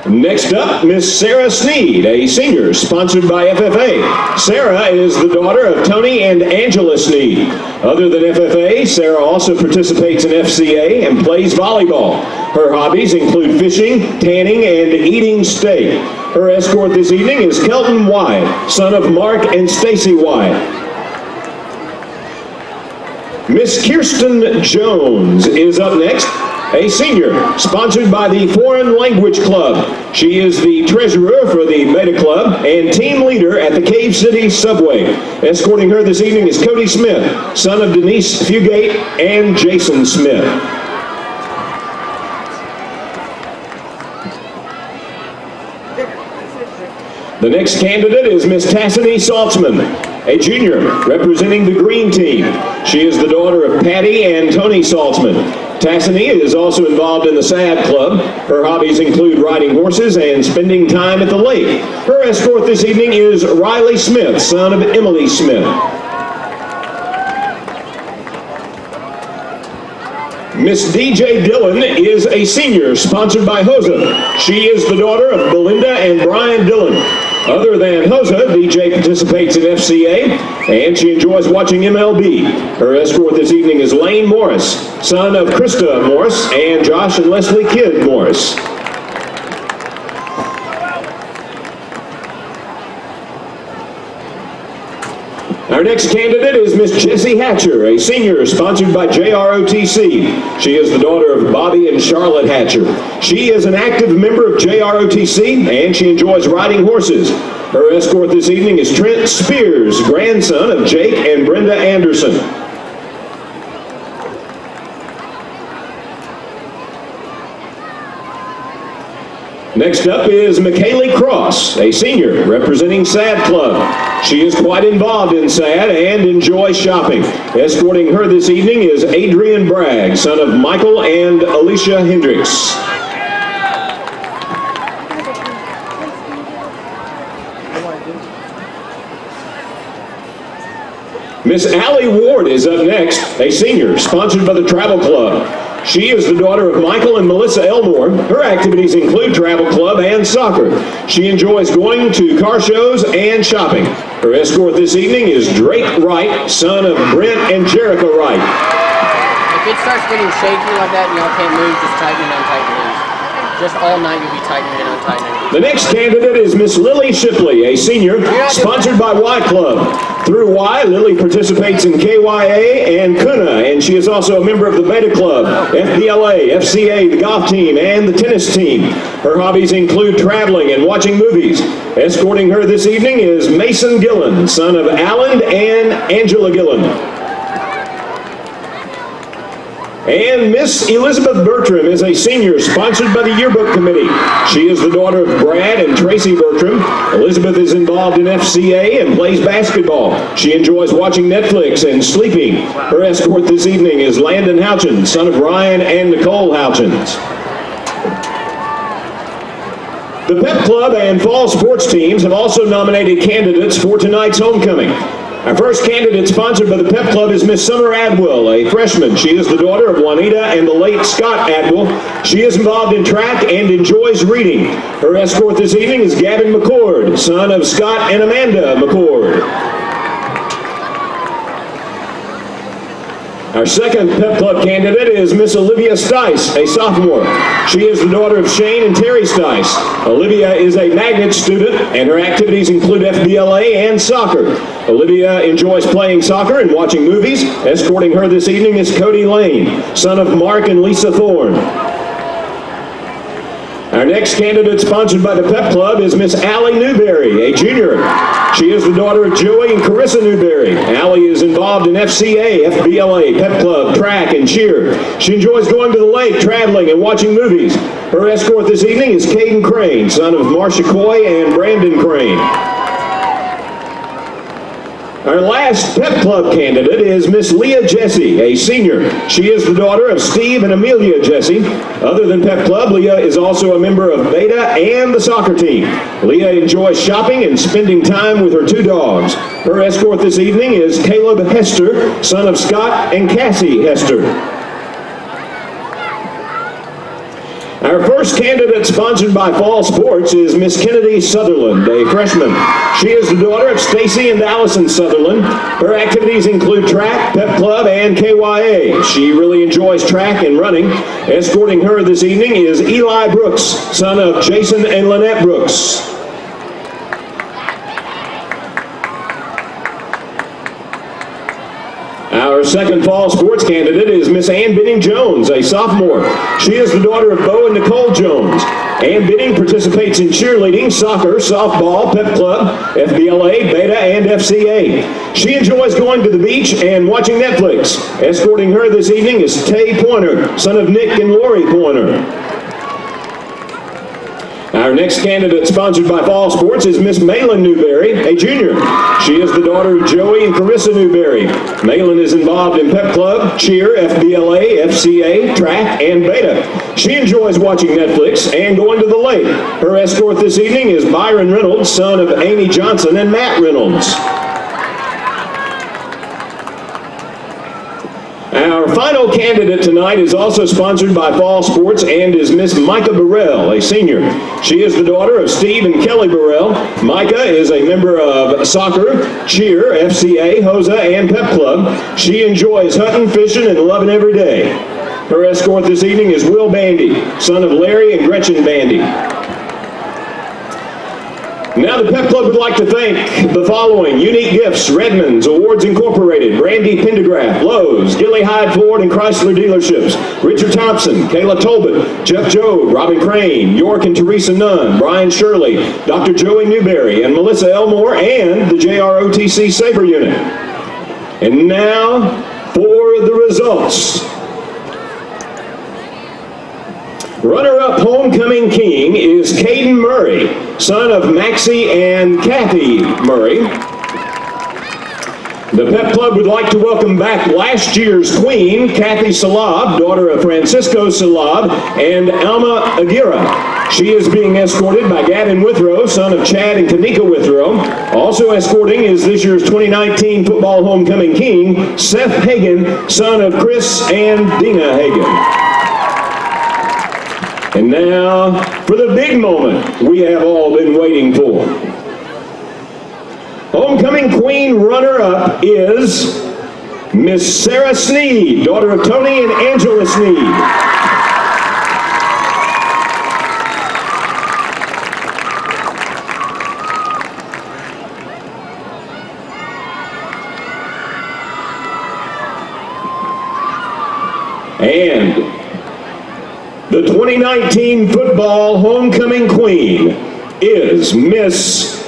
Next up, Miss Sarah Sneed, a senior, sponsored by FFA. Sarah is the daughter of Tony and Angela Sneed. Other than FFA, Sarah also participates in FCA and plays volleyball. Her hobbies include fishing, tanning, and eating steak. Her escort this evening is Kelton Wyatt, son of Mark and Stacy Wyatt. Miss Kirsten Jones is up next. A senior, sponsored by the Foreign Language Club. She is the treasurer for the Beta Club and team leader at the Cave City Subway. Escorting her this evening is Cody Smith, son of Denise Fugate and Jason Smith. The next candidate is Miss Tassany Saltzman, a junior representing the green team. She is the daughter of Patty and Tony Saltzman. Tassany is also involved in the SAD Club. Her hobbies include riding horses and spending time at the lake. Her escort this evening is Riley Smith, son of Emily Smith. Miss DJ Dillon is a senior, sponsored by HOSA. She is the daughter of Belinda and Brian Dillon. Other than HOSA, DJ participates in FCA, and she enjoys watching MLB. Her escort this evening is Lane Morris, son of Krista Morris and Josh and Leslie Kidd Morris. Our next candidate is Miss Jessie Hatcher, a senior, sponsored by JROTC. She is the daughter of Bobby and Charlotte Hatcher. She is an active member of JROTC, and she enjoys riding horses. Her escort this evening is Trent Spears, grandson of Jake and Brenda Anderson. Next up is McKaylee Cross, a senior representing SAD Club. She is quite involved in SAD and enjoys shopping. Escorting her this evening is Adrian Bragg, son of Michael and Alicia Hendricks. Miss Allie Ward is up next, a senior, sponsored by the Travel Club. She is the daughter of Michael and Melissa Elmore. Her activities include travel club and soccer. She enjoys going to car shows and shopping. Her escort this evening is Drake Wright, son of Brent and Jericho Wright. If it starts getting shaky like that and y'all can't move, just tighten and untighten these. Just all night you'll be tightening and untightening. The next candidate is Miss Lily Shipley, a senior, sponsored by Y Club. Through Y, Lily participates in KYA and KUNA, and she is also a member of the Beta Club, FBLA, FCA, the golf team, and the tennis team. Her hobbies include traveling and watching movies. Escorting her this evening is Mason Gillen, son of Alan and Angela Gillen. And Miss Elizabeth Bertram is a senior, sponsored by the Yearbook Committee. She is the daughter of Brad and Tracy Bertram. Elizabeth is involved in FCA and plays basketball. She enjoys watching Netflix and sleeping. Her escort this evening is Landon Houchins, son of Ryan and Nicole Houchins. The Pep Club and fall sports teams have also nominated candidates for tonight's homecoming. Our first candidate sponsored by the Pep Club is Miss Summer Adwell, a freshman. She is the daughter of Juanita and the late Scott Adwell. She is involved in track and enjoys reading. Her escort this evening is Gavin McCord, son of Scott and Amanda McCord. Our second Pep Club candidate is Miss Olivia Stice, a sophomore. She is the daughter of Shane and Terry Stice. Olivia is a magnet student, and her activities include FBLA and soccer. Olivia enjoys playing soccer and watching movies. Escorting her this evening is Cody Lane, son of Mark and Lisa Thorne. Our next candidate sponsored by the Pep Club is Miss Allie Newberry, a junior. She is the daughter of Joey and Carissa Newberry. Allie is involved in FCA, FBLA, Pep Club, track, and cheer. She enjoys going to the lake, traveling, and watching movies. Her escort this evening is Caden Crane, son of Marcia Coy and Brandon Crane. Our last Pep Club candidate is Miss Leah Jesse, a senior. She is the daughter of Steve and Amelia Jesse. Other than Pep Club, Leah is also a member of Beta and the soccer team. Leah enjoys shopping and spending time with her two dogs. Her escort this evening is Caleb Hester, son of Scott and Cassie Hester. Our first candidate sponsored by Fall Sports is Miss Kennedy Sutherland, a freshman. She is the daughter of Stacy and Allison Sutherland. Her activities include track, Pep Club, and KYA. She really enjoys track and running. Escorting her this evening is Eli Brooks, son of Jason and Lynette Brooks. Our second fall sports candidate is Miss Ann Binning Jones, a sophomore. She is the daughter of Bo and Nicole Jones. Ann Binning participates in cheerleading, soccer, softball, Pep Club, FBLA, Beta, and FCA. She enjoys going to the beach and watching Netflix. Escorting her this evening is Tay Pointer, son of Nick and Lori Pointer. Our next candidate sponsored by Fall Sports is Miss Malin Newberry, a junior. She is the daughter of Joey and Carissa Newberry. Malin is involved in Pep Club, cheer, FBLA, FCA, track, and Beta. She enjoys watching Netflix and going to the lake. Her escort this evening is Byron Reynolds, son of Amy Johnson and Matt Reynolds. Our final candidate tonight is also sponsored by Fall Sports and is Miss Micah Burrell, a senior. She is the daughter of Steve and Kelly Burrell. Micah is a member of soccer, cheer, FCA, HOSA, and Pep Club. She enjoys hunting, fishing, and loving every day. Her escort this evening is Will Bandy, son of Larry and Gretchen Bandy. Now the Pep Club would like to thank the following: Unique Gifts, Redmond's, Awards Incorporated, Brandy Pendergraft, Lowe's, Gilly Hyde Ford and Chrysler Dealerships, Richard Thompson, Kayla Tolbert, Jeff Jobe, Robin Crane, York and Teresa Nunn, Brian Shirley, Dr. Joey Newberry, and Melissa Elmore, and the JROTC Sabre Unit. And now for the results. Runner-up homecoming king is Caden Murray, son of Maxie and Kathy Murray. The Pep Club would like to welcome back last year's queen, Kathy Salab, daughter of Francisco Salab and Alma Aguirre. She is being escorted by Gavin Withrow, son of Chad and Kanika Withrow. Also escorting is this year's 2019 football homecoming king, Seth Hagan, son of Chris and Dina Hagan. And now, for the big moment we have all been waiting for. Homecoming Queen runner-up is Miss Sarah Sneed, daughter of Tony and Angela Sneed. And the 2019 football homecoming queen is Miss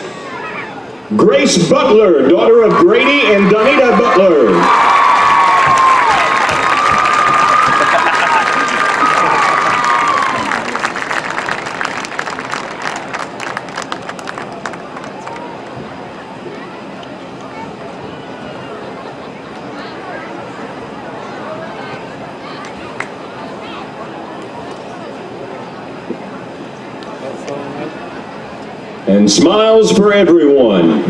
Grace Butler, daughter of Grady and Donita Butler. And smiles for everyone.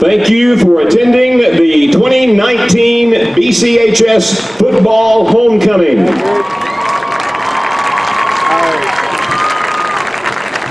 Thank you for attending the 2019 BCHS Football Homecoming.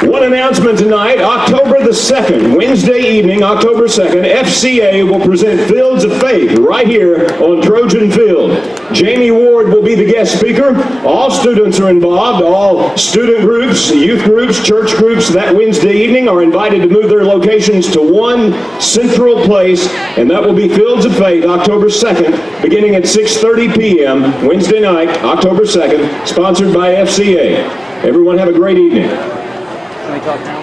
One announcement tonight, October the 2nd, Wednesday evening, October 2nd, FCA will present Fields of Faith right here on Trojan Field. Jamie Ward will be the guest speaker. All students are involved. All student groups, youth groups, church groups that Wednesday evening are invited to move their locations to one central place, and that will be Fields of Faith, October 2nd, beginning at 6:30 p.m. Wednesday night, October 2nd, sponsored by FCA. Everyone have a great evening. Can we talk now?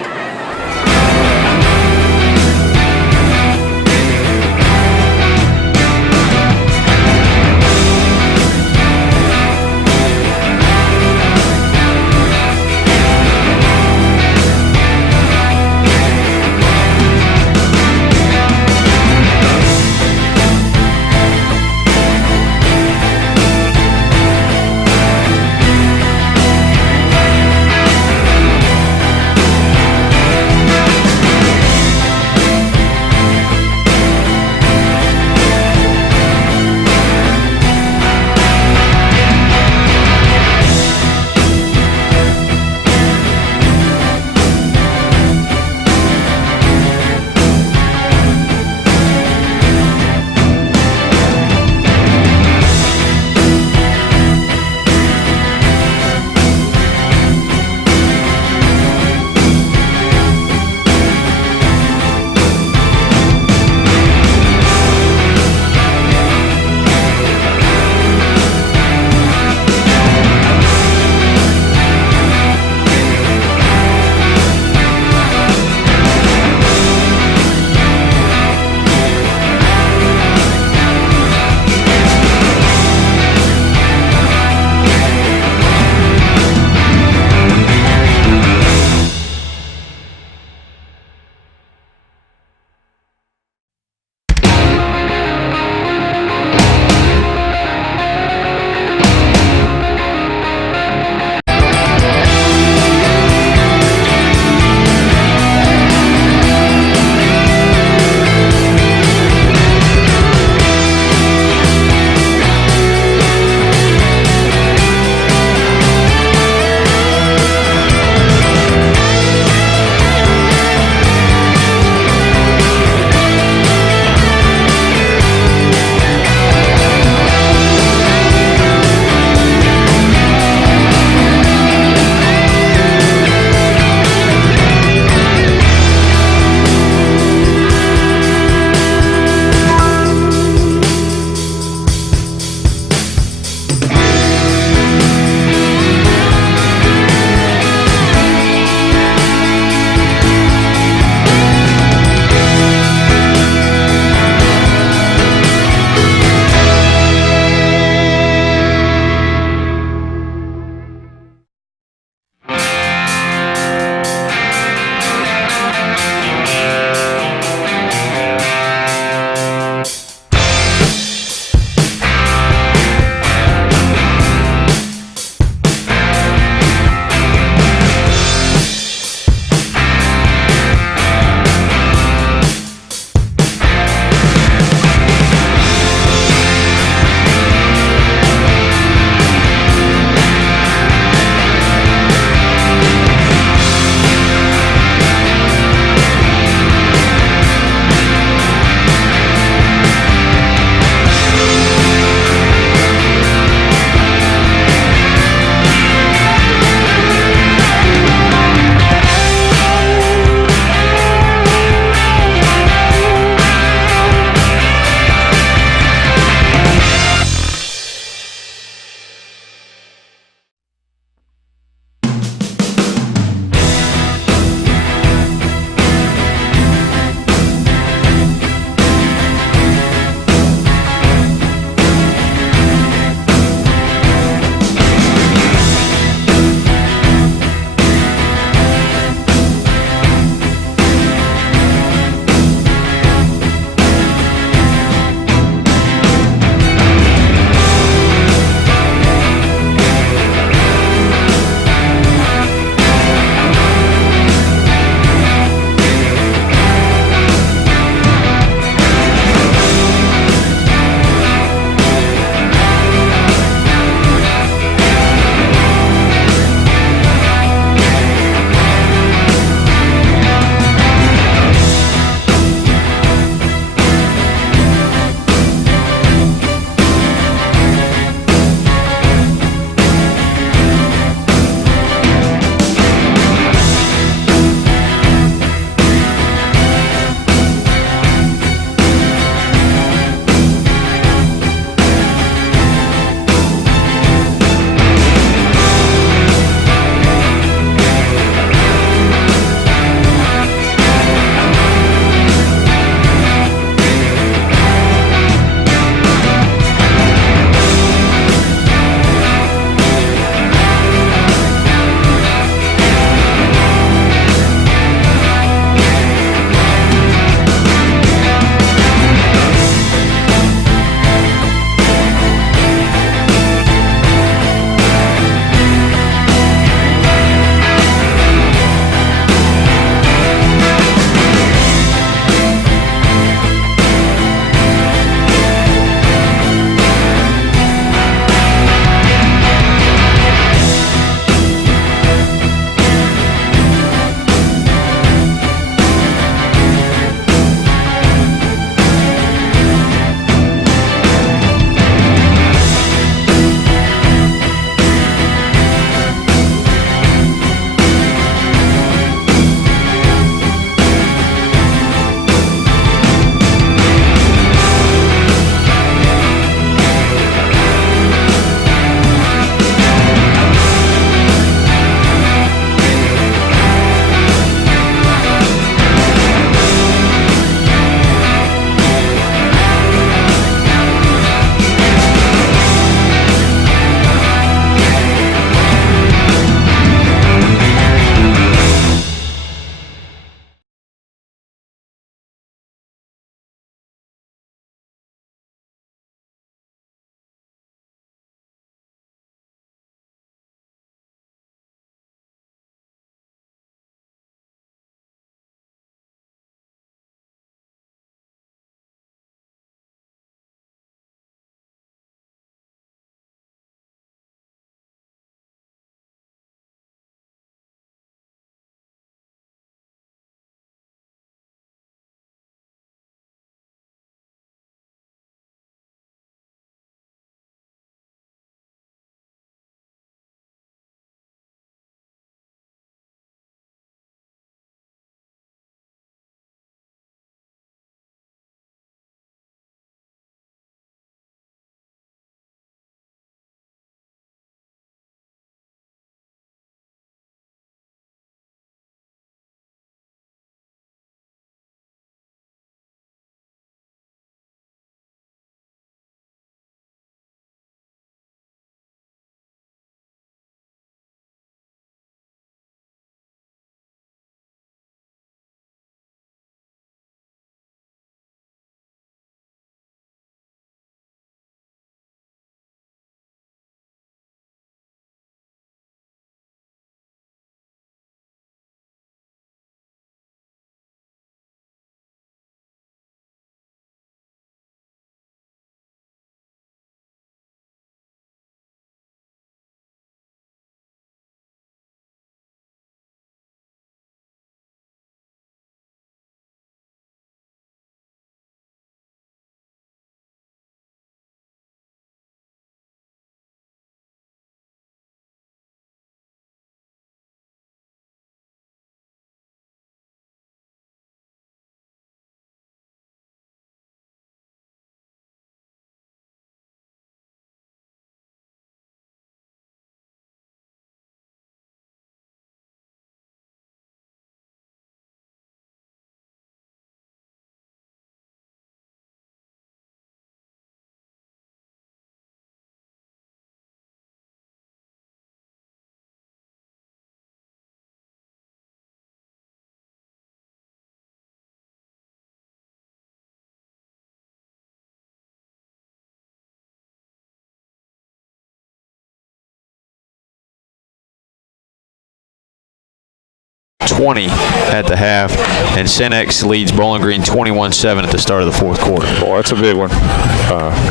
20 at the half, and Cenex leads Bowling Green 21-7 at the start of the fourth quarter. Boy, that's a big one.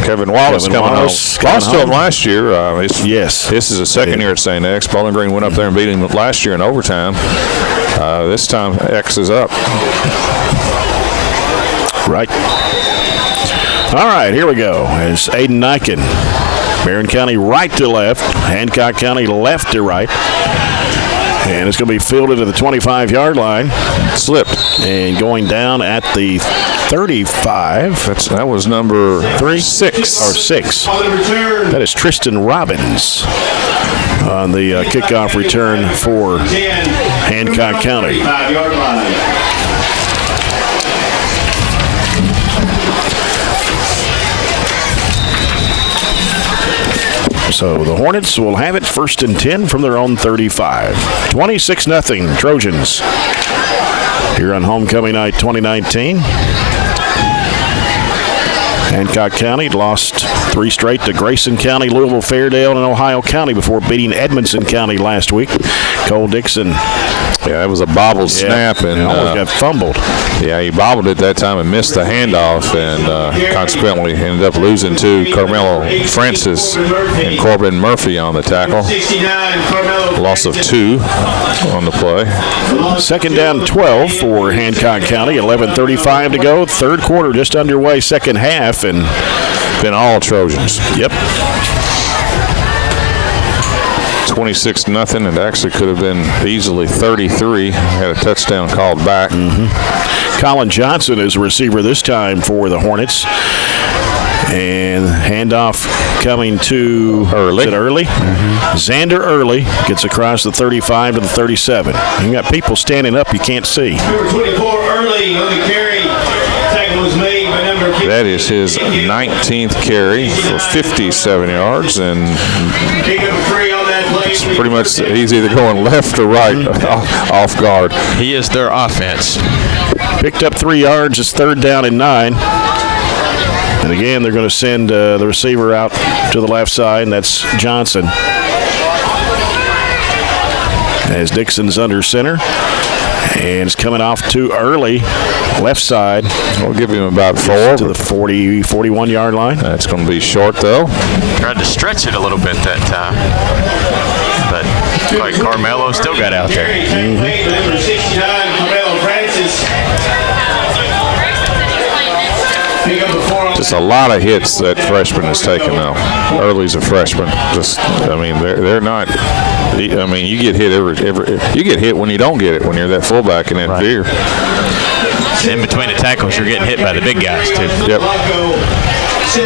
Kevin Wallace coming home. Lost to him last year. Yes. This is a second year at St. X. Bowling Green went up there and beat him last year in overtime. This time, X is up. Right. All right, here we go. It's Aiden Nyken. Barren County right to left. Hancock County left to right. And it's going to be fielded to the 25-yard line. Slipped. And going down at the 35. That was number 6. That is Tristan Robbins on the kickoff return for Hancock County. So the Hornets will have it 1st and 10 from their own 35. 26-0 Trojans here on homecoming night 2019. Hancock County lost 3 straight to Grayson County, Louisville, Fairdale, and Ohio County before beating Edmondson County last week. Cole Dixon. Yeah, that was a bobbled snap. And almost got fumbled. Yeah, he bobbled it that time and missed the handoff, and consequently ended up losing to Carmelo Francis and Corbin Murphy on the tackle. Loss of 2 on the play. 2nd down 12 for Hancock County. 11:35 to go. Third quarter just underway. Second half, and been all Trojans. Yep. 26-0. It actually could have been easily 33. Had a touchdown called back. Colin Johnson is a receiver this time for the Hornets. And handoff coming to Early. Is it Early? Xander Early gets across the 35 to the 37. You got people standing up you can't see. Number 24 Early on the carry. Tackle was made by number 15. That is his 19th carry for 57 yards, and it's pretty much he's either going left or right off guard. He is their offense. Picked up 3 yards. It's 3rd down and 9. And again, they're going to send the receiver out to the left side, and that's Johnson. As Dixon's under center. And it's coming off too early, left side. We'll give him about 4. To the 41-yard line. That's going to be short, though. Tried to stretch it a little bit that time. But like Carmelo still got out there. Number 69, Carmelo Francis. Just a lot of hits that freshman has taken now. Early's a freshman. They're not. You get hit you get hit when you don't get it when you're that fullback in that veer. In between the tackles, you're getting hit by the big guys too. Yep.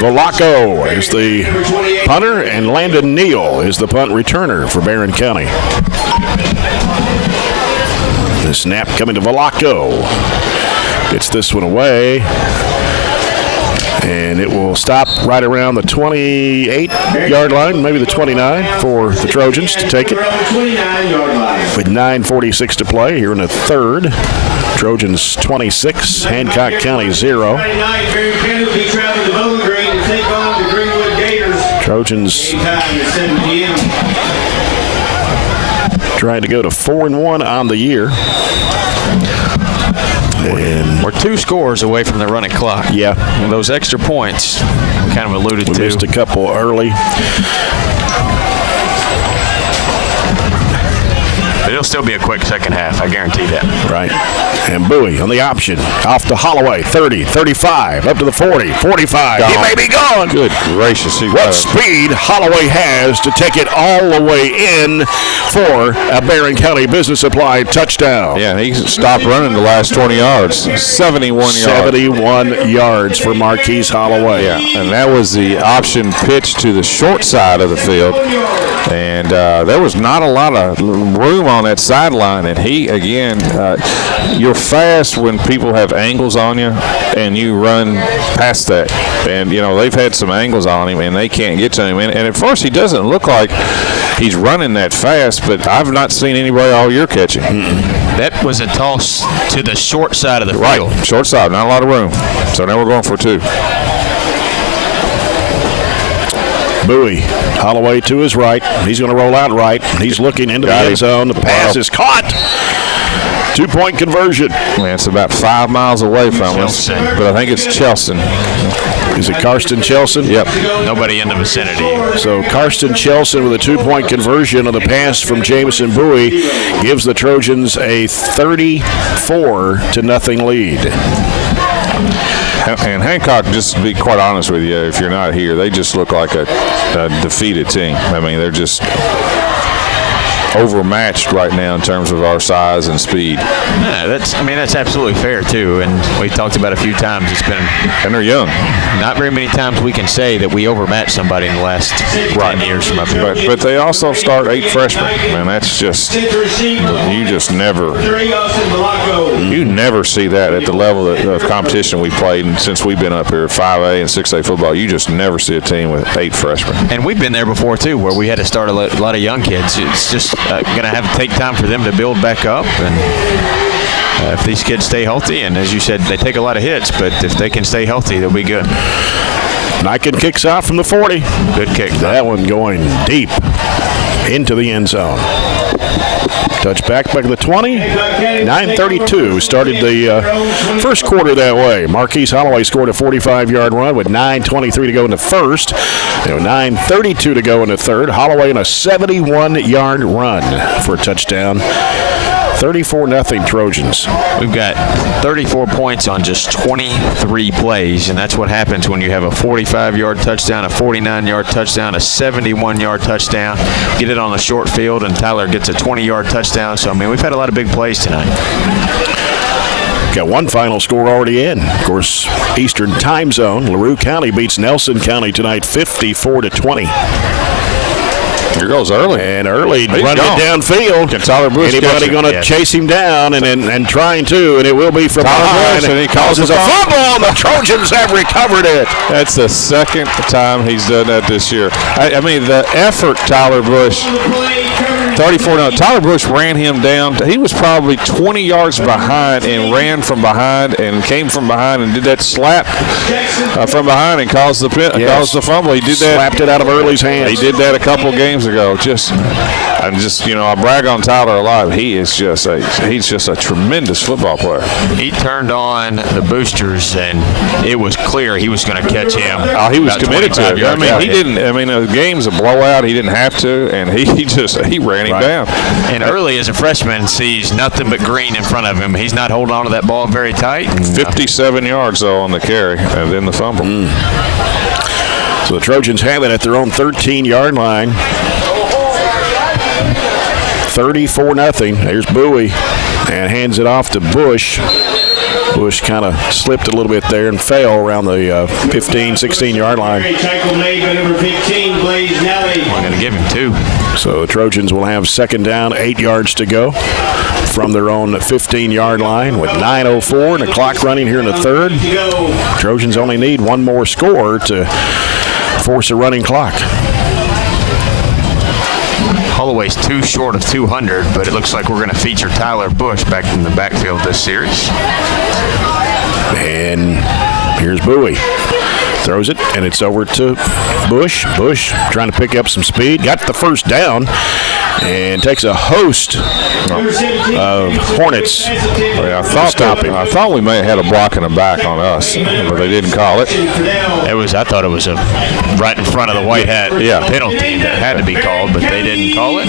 Volaco is the punter, and Landon Neal is the punt returner for Barren County. The snap coming to Volaco. Gets this one away. And it will stop right around the 28-yard line, maybe the 29 for the Trojans to take it. With 9:46 to play here in the third. Trojans 26, Hancock County 0. Trojans trying to go to 4-1 on the year. And we're 2 scores away from the running clock. Yeah. And those extra points we kind of alluded to. Missed a couple early. But it'll still be a quick second half, I guarantee that. Right. And Bowie on the option. Off to Holloway, 30, 35, up to the 40, 45. He may be gone. Good gracious. What speed Holloway has to take it all the way in for a Barren County Business Supply touchdown. Yeah, he stopped running the last 20 yards. 71 yards. 71 yards for Marquise Holloway. Yeah, and that was the option pitch to the short side of the field. And there was not a lot of room on that sideline. And he, again, you're fast when people have angles on you, and you run past that. And, they've had some angles on him, and they can't get to him. And at first, he doesn't look like he's running that fast, but I've not seen anybody all year catch him. That was a toss to the short side of the field. Right, short side, not a lot of room. So now we're going for 2. Bowie, Holloway to his right. He's going to roll out right. He's looking into the end zone. The pass is caught. 2-point conversion. Man, it's about 5 miles away from us, but I think it's Chelson. Is it Karsten Chelson? Yep. Nobody in the vicinity. So Karsten Chelson with a 2-point conversion on the pass from Jamison Bowie gives the Trojans a 34-0 lead. And Hancock, just to be quite honest with you, if you're not here, they just look like a defeated team. I mean, they're just overmatched right now in terms of our size and speed. Yeah, that's absolutely fair too. And we've talked about a few times. And they're young. Not very many times we can say that we overmatched somebody in the last 10 years from up here. But they also start 8 freshmen. Man, that's just you never see that at the level of competition we played since we've been up here, 5A and 6A football. You just never see a team with 8 freshmen. And we've been there before too, where we had to start a lot of young kids. It's just going to have to take time for them to build back up. And if these kids stay healthy, and as you said, they take a lot of hits, but if they can stay healthy, they'll be good. Nyken kicks off from the 40. Good kick. That one going deep into the end zone. Touchback back to the 20. 9:32 started the first quarter that way. Marquise Holloway scored a 45-yard run with 9:23 to go in the first. 9:32 to go in the third. Holloway in a 71-yard run for a touchdown. 34-0 Trojans. We've got 34 points on just 23 plays, and that's what happens when you have a 45-yard touchdown, a 49-yard touchdown, a 71-yard touchdown. Get it on the short field, and Tyler gets a 20-yard touchdown. So, I mean, we've had a lot of big plays tonight. Got one final score already in. Of course, Eastern Time Zone. LaRue County beats Nelson County tonight 54-20. Here goes Early. And Early running it downfield. Can Tyler Bush anybody going to chase him down and trying to, and it will be from behind. And he causes a fumble, and the Trojans have recovered it. That's the second time he's done that this year. I mean, the effort Tyler Bush, 34-0. Tyler Bush ran him down. He was probably 20 yards behind and ran from behind and came from behind and did that slap from behind and caused the fumble. He did that. Slapped it out of Early's hands. He did that a couple games ago. I brag on Tyler a lot. He's just a tremendous football player. He turned on the boosters, and it was clear he was going to catch him. Oh, he was committed to it. I mean, he didn't. I mean, the game's a blowout. He didn't have to, and he ran him down. And Early, as a freshman, sees nothing but green in front of him. He's not holding on to that ball very tight. 57 yards though on the carry, and then the fumble. So the Trojans have it at their own 13-yard line. 34-0. Here's Bowie and hands it off to Bush. Bush kind of slipped a little bit there and fell around the 15, 16-yard line. We're going to give him 2. So the Trojans will have second down, 8 yards to go from their own 15-yard line with 9:04 and the clock running here in the third. Trojans only need one more score to force a running clock. Holloway's too short of 200, but it looks like we're going to feature Tyler Bush back in the backfield this series. And here's Bowie. Throws it, and it's over to Bush. Bush trying to pick up some speed. Got the first down and takes a host of Hornets. I thought we may have had a block in the back on us, but they didn't call it. I thought it was a right in front of the white hat penalty that had to be called, but they didn't call it.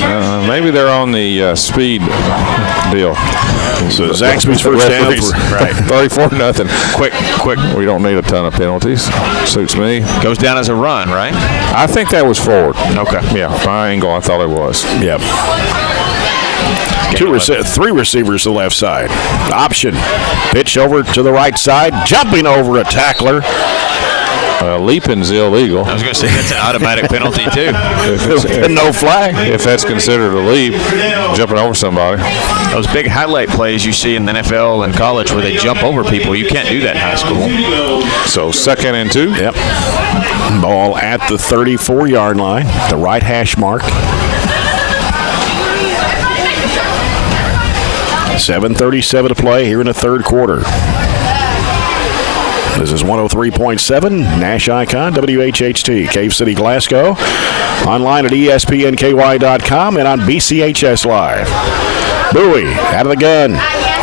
Maybe they're on the speed deal. So Zaxby's first down for 34-0. Quick. We don't need a ton of penalties. Suits me. Goes down as a run, right? I think that was forward. Okay. Yeah, my angle, I thought it was. Yep. 3 receivers to the left side. Option. Pitch over to the right side. Jumping over a tackler. Leaping's illegal. I was going to say that's an automatic penalty too. No flag. If that's considered a leap, jumping over somebody. Those big highlight plays you see in the NFL and college where they jump over people, you can't do that in high school. So 2nd and 2. Yep. Ball at the 34-yard line, the right hash mark. 7:37 to play here in the third quarter. This is 103.7 Nash Icon, WHHT, Cave City, Glasgow. Online at ESPNKY.com and on BCHS Live. Bowie out of the gun.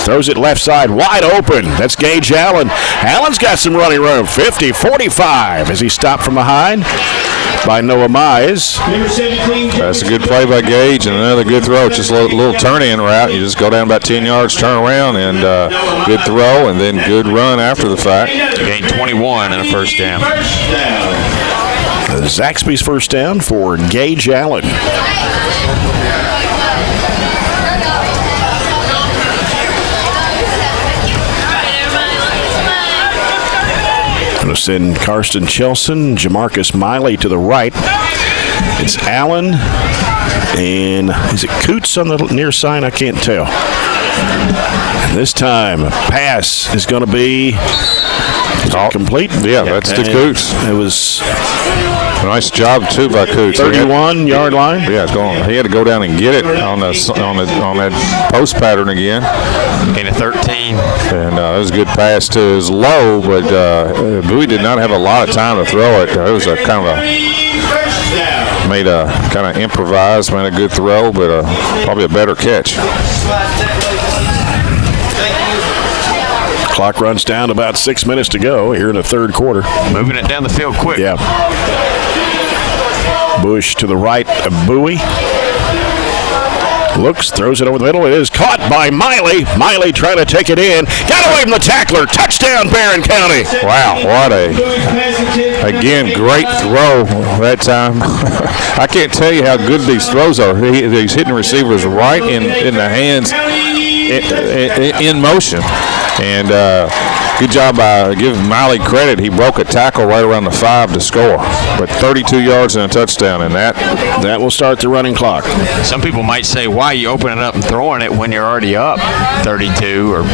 Throws it left side, wide open. That's Gage Allen. Allen's got some running room. 50-45 as he stopped from behind by Noah Mize. That's a good play by Gage and another good throw. Just a little turn-in route. You just go down about 10 yards, turn around, and good throw, and then good run after the fact. Gained 21 and a first down. Zaxby's first down for Gage Allen. Going to send Karsten Chelson, Jamarcus Miley to the right. It's Allen, and is it Coots on the near side? I can't tell. And this time, pass is going to be complete. Yeah, that's to Coots. It was a nice job too by Coots. 31-yard line. Yeah, it's going. He had to go down and get it on that post pattern again. Gain of 13. And it was a good pass to his low, but Bowie did not have a lot of time to throw it. It was a kind of improvised, made a good throw, but probably a better catch. Clock runs down to about 6 minutes to go here in the third quarter. Moving it down the field quick. Yeah. Bush to the right of Bowie. Looks, throws it over the middle. It is caught by Miley. Miley trying to take it in. Got away from the tackler. Touchdown, Barren County. Wow, again, great throw that time. I can't tell you how good these throws are. He's hitting receivers right in the hands in motion. And good job by giving Miley credit. He broke a tackle right around the 5 to score. But 32 yards and a touchdown, and that will start the running clock. Some people might say, why are you opening it up and throwing it when you're already up 32?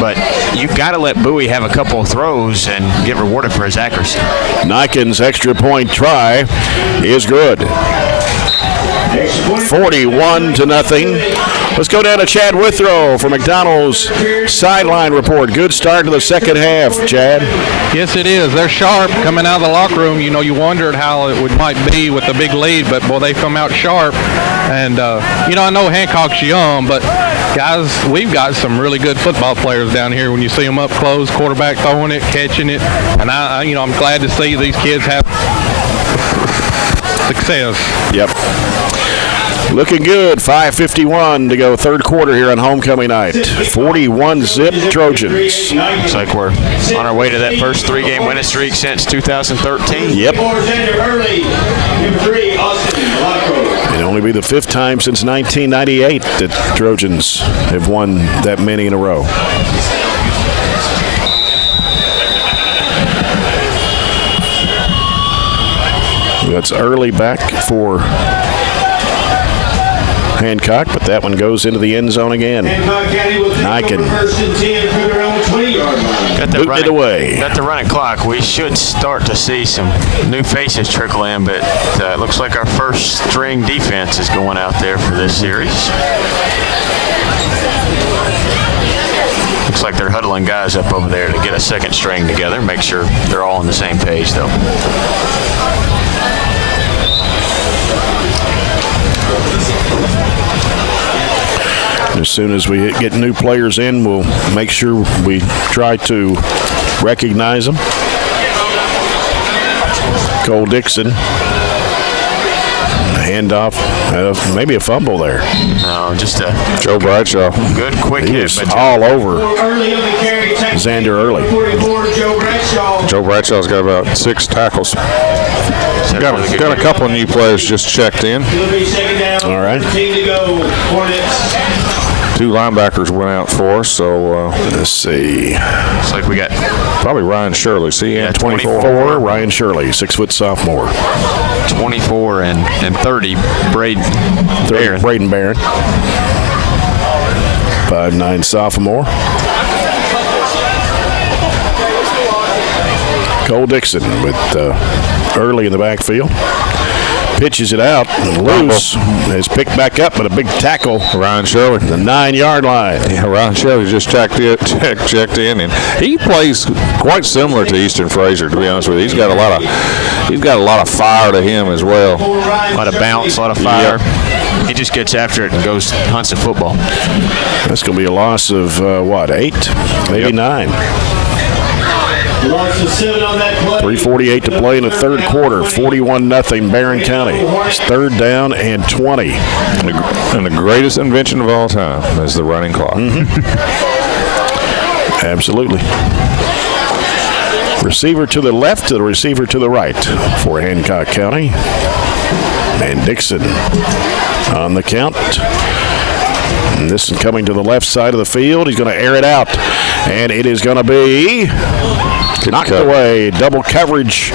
But you've got to let Bowie have a couple of throws and get rewarded for his accuracy. Niken's extra point try is good. 41-0. Let's go down to Chad Withrow for McDonald's sideline report. Good start to the second half, Chad. Yes, it is. They're sharp coming out of the locker room. You know, you wondered how it might be with the big lead, but, boy, they come out sharp. And, I know Hancock's young, but, guys, we've got some really good football players down here when you see them up close, quarterback throwing it, catching it. And, I'm glad to see these kids have success. Yep. Looking good. 5:51 to go, third quarter here on homecoming night. 41-zip Trojans. Looks like we're on our way to that first 3-game winning streak since 2013. Yep. It'll only be the 5th time since 1998 that Trojans have won that many in a row. That's early back for Hancock, but that one goes into the end zone again. Niken got it away. Got the running clock. We should start to see some new faces trickle in, but it looks like our first string defense is going out there for this series. Looks like they're huddling guys up over there to get a second string together. Make sure they're all on the same page, though. As soon as we get new players in, we'll make sure we try to recognize them. Cole Dixon. A handoff. Maybe a fumble there. No, just a Joe Bradshaw. Good quick he hit. was all over Xander Early. Joe Bradshaw's got about 6 tackles. Got a couple of new players just checked in. All right. 2 linebackers went out for us, so let's see. Looks like we got probably Ryan Shirley. See, yeah, 24. Ryan Shirley, 6-foot sophomore. 24 and 30. Braden Barren. 5'9" sophomore. Cole Dixon with Early in the backfield. pitches it out and loose. Is picked back up, but a big tackle. Ryan Shirley. The 9-yard line. Yeah, Ryan Shirley just checked in, and he plays quite similar to Easton Frazier, to be honest with you. He's got a lot of fire to him as well. A lot of bounce, a lot of fire. Yep. He just gets after it and goes hunts the football. That's going to be a loss of, 8? Maybe 9. 3:48 to play in the third quarter. 41-0 Barren County. It's 3rd down and 20. And the greatest invention of all time is the running clock. Absolutely. Receiver to the left to the receiver to the right for Hancock County. And Dixon on the count. And this is coming to the left side of the field. He's going to air it out. And it is going to be knocked away. Double coverage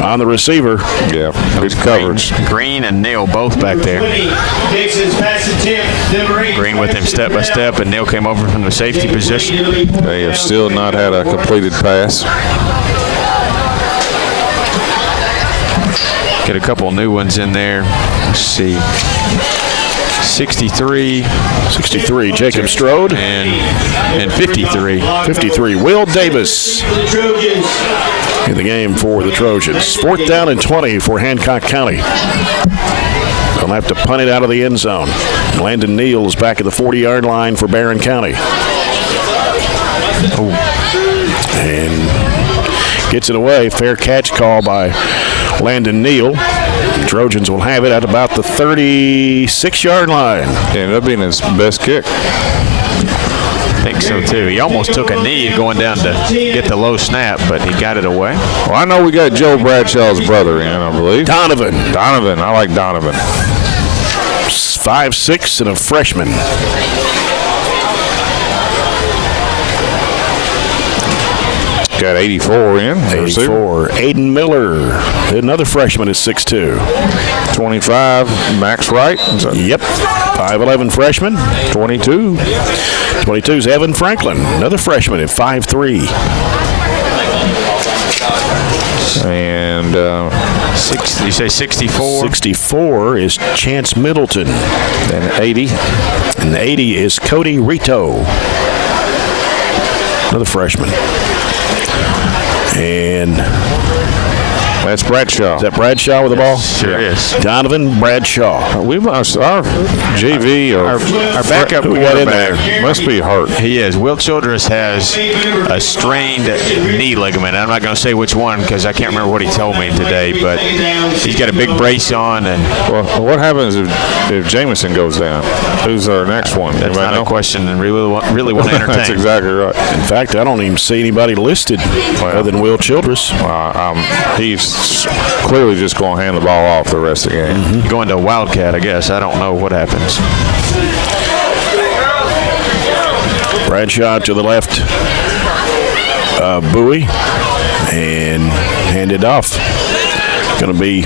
on the receiver. Yeah, good coverage. Green and Neal both back there. Green with him step by step, and Neal came over from the safety position. They have still not had a completed pass. Get a couple new ones in there. Let's see. 63, Jacob Strode. And 53. Will Davis in the game for the Trojans. 4th down and 20 for Hancock County. They'll have to punt it out of the end zone. Landon Neal is back at the 40-yard line for Barren County. And gets it away. Fair catch call by Landon Neal. Trojans will have it at about the 36-yard line. Ended up being his best kick. I think so, too. He almost took a knee going down to get the low snap, but he got it away. Well, I know we got Joe Bradshaw's brother in, I believe. Donovan. I like Donovan. 5'6" and a freshman. Got 84 in. 84. Aiden Miller, another freshman, is 6'2". 25, Max Wright. Yep. 5'11" freshman. 22. 22 is Evan Franklin, another freshman at 5'3". And you say 64? 64 is Chance Middleton. And 80. And 80 is Cody Rito, another freshman. And that's Bradshaw. Is that Bradshaw with the ball? Sure is. Donovan Bradshaw. We must, our JV, our backup quarterback must be hurt. He is. Will Childress has a strained knee ligament. I'm not going to say which one because I can't remember what he told me today, but he's got a big brace on. And well, what happens if Jameson goes down? Who's our next one? That's not a question and really want to entertain. That's exactly right. In fact, I don't even see anybody listed other than Will Childress. He's clearly just going to hand the ball off the rest of the game. Going to Wildcat, I guess. I don't know what happens. Bradshaw to the left. Bowie. And handed off. Going to be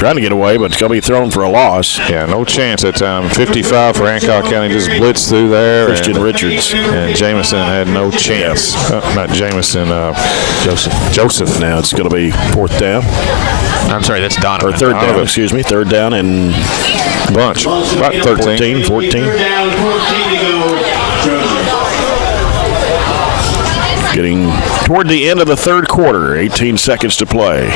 trying to get away, but it's going to be thrown for a loss. Yeah, no chance that time. 55 for Hancock County, just blitzed through there. Christian Richards. And Jameson had no chance. Not Jameson, Joseph. Now it's going to be 4th down. I'm sorry, that's Donovan. Or 3rd down, excuse me. 3rd down and bunch. About 13. 14. Getting toward the end of the third quarter. 18 seconds to play.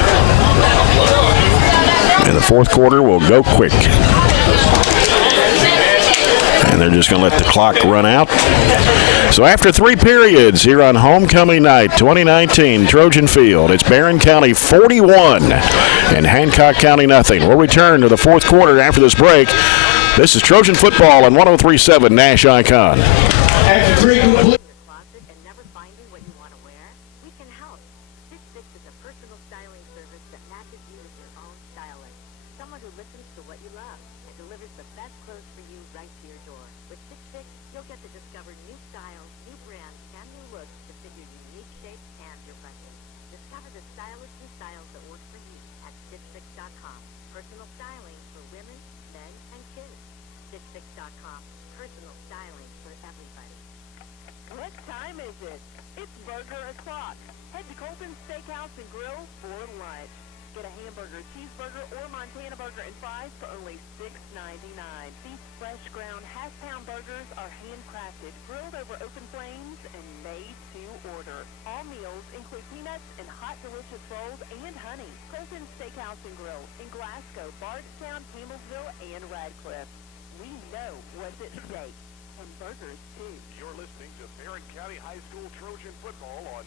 And the fourth quarter will go quick. And they're just going to let the clock run out. So after 3 periods here on homecoming night 2019 Trojan Field, it's Barren County 41 and Hancock County nothing. We'll return to the fourth quarter after this break. This is Trojan Football on 103.7 Nash Icon. After 3 complete. Get a hamburger, cheeseburger, or Montana burger and fries for only $6.99. These fresh ground half-pound burgers are handcrafted, grilled over open flames, and made to order. All meals include peanuts and hot, delicious rolls and honey. Colton's Steakhouse and Grill in Glasgow, Bardstown, Campbellsville, and Radcliffe. We know what's at stake. And burgers, too. You're listening to Barren County High School Trojan football on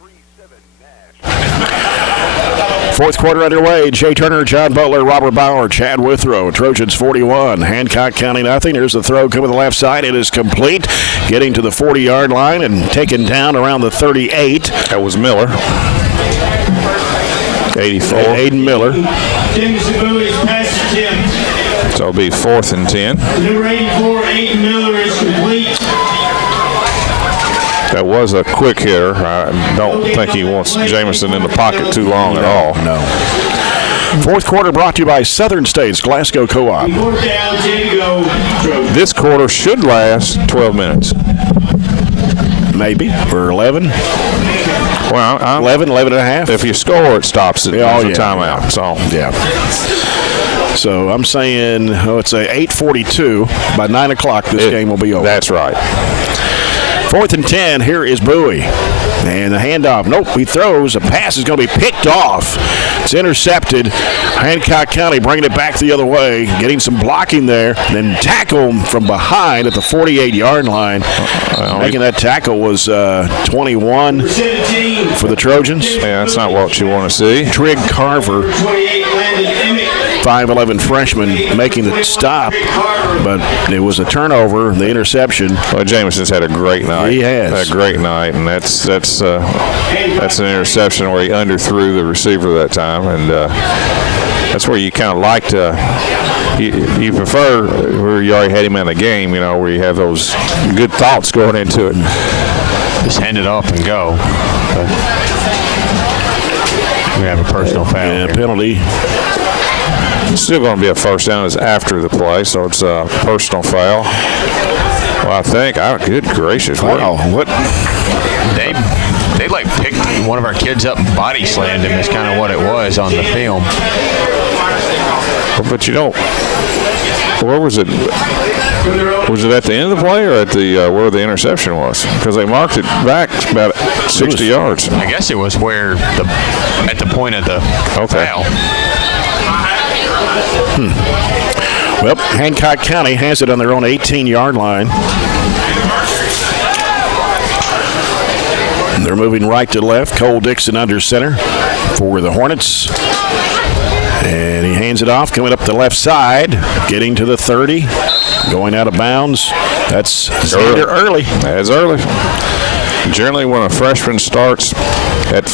103.7 Nash. Fourth quarter underway. Jay Turner, John Butler, Robert Bauer, Chad Withrow. Trojans 41, Hancock County nothing. Here's the throw coming to the left side. It is complete. Getting to the 40-yard line and taken down around the 38. That was Miller. 84. Aiden Miller. Jameson Bowie's pass attempt. So it'll be 4th and 10. Number 84, Aiden Miller is complete. That was a quick hitter. I don't think he wants Jameson in the pocket too long at all. No. Fourth quarter brought to you by Southern States Glasgow Co-op. This quarter should last 12 minutes. Maybe, or 11. Well, 11 and a half. If you score, it stops it. There's a timeout. So. Yeah. So I'm saying, it's a 8:42. By 9 o'clock, this game will be over. That's right. 4th and 10. Here is Bowie. And the handoff. Nope, he throws. A pass is going to be picked off. It's intercepted. Hancock County bringing it back the other way. Getting some blocking there. Then tackle from behind at the 48-yard line. Making that tackle was 21 for the Trojans. Yeah, that's not what you want to see. Trig Carver. 5'11" freshman making the stop, but it was a turnover, the interception. Well, Jameson's had a great night. He has. Had a great night, and that's an interception where he underthrew the receiver that time, and that's where you kind of like to. You prefer where you already had him in the game, where you have those good thoughts going into it. Just hand it off and go. But we have a personal foul. Yeah, here. Penalty. It's still going to be a first down. It's after the play, so it's a personal foul. Well, I think. Good gracious! Wow, what? They like picked one of our kids up and body slammed him. Is kind of what it was on the film. But where was it? Was it at the end of the play or at the where the interception was? Because they marked it back about 60 yards. I guess it was at the point of the foul. Well, Hancock County has it on their own 18-yard line. And they're moving right to left. Cole Dixon under center for the Hornets. And he hands it off, coming up the left side, getting to the 30, going out of bounds. That's early. That's early. Generally, when a freshman starts, at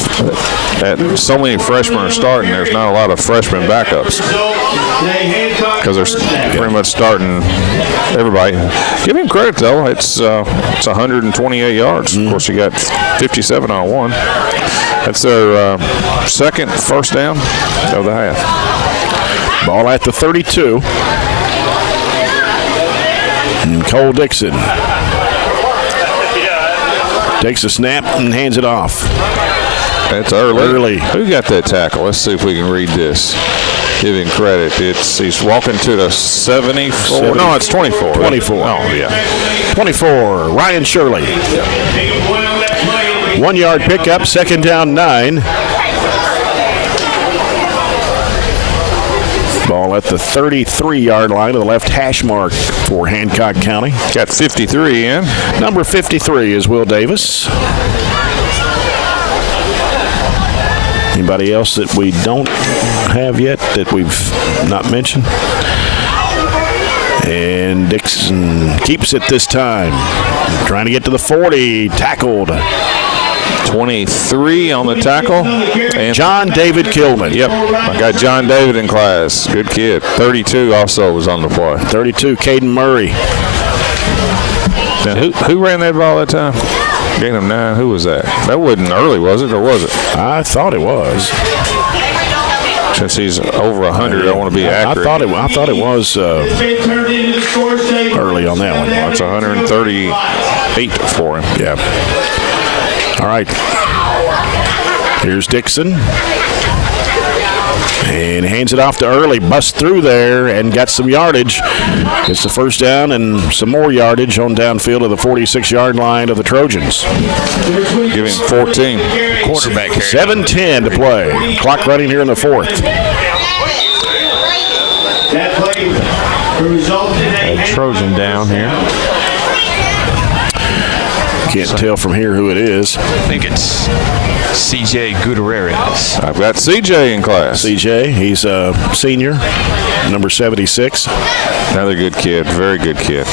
so many freshmen are starting, there's not a lot of freshman backups because they're pretty much starting everybody. Give him credit though; it's 128 yards. Of course, you got 57 on one. That's their second first down of the half. Ball at the 32. And Cole Dixon takes a snap and hands it off. That's early. Who got that tackle? Let's see if we can read this. Give him credit. He's walking to the 74. No, it's 24. 24. Oh, yeah. 24, Ryan Shirley. 1 yard pickup, second down 9. Ball at the 33-yard line of the left hash mark for Hancock County. Got 53 in. Number 53 is Will Davis. Anybody else that we don't have yet that we've not mentioned? And Dixon keeps it this time. Trying to get to the 40. Tackled. 23 on the tackle. And John David Kilman. Yep. I got John David in class. Good kid. 32 also was on the play. 32, Caden Murray. Now, who ran that ball that time? Gain him 9. Who was that? That wasn't early, was it? Or was it? I thought it was. Since he's over 100, I want to be accurate. I thought it was early on that one. Well, it's 138 for him. Yeah. All right. Here's Dixon. And hands it off to Early. Busts through there and got some yardage. It's the first down and some more yardage on downfield of the 46-yard line of the Trojans. Giving 14. Quarterback carry. 7:10 to play. Clock running here in the fourth. That play resulted in A Trojan down here. Can't tell from here who it is. I think it's C.J. Gutierrez. I've got CJ in class. CJ, he's a senior, number 76. Another good kid, very good kid.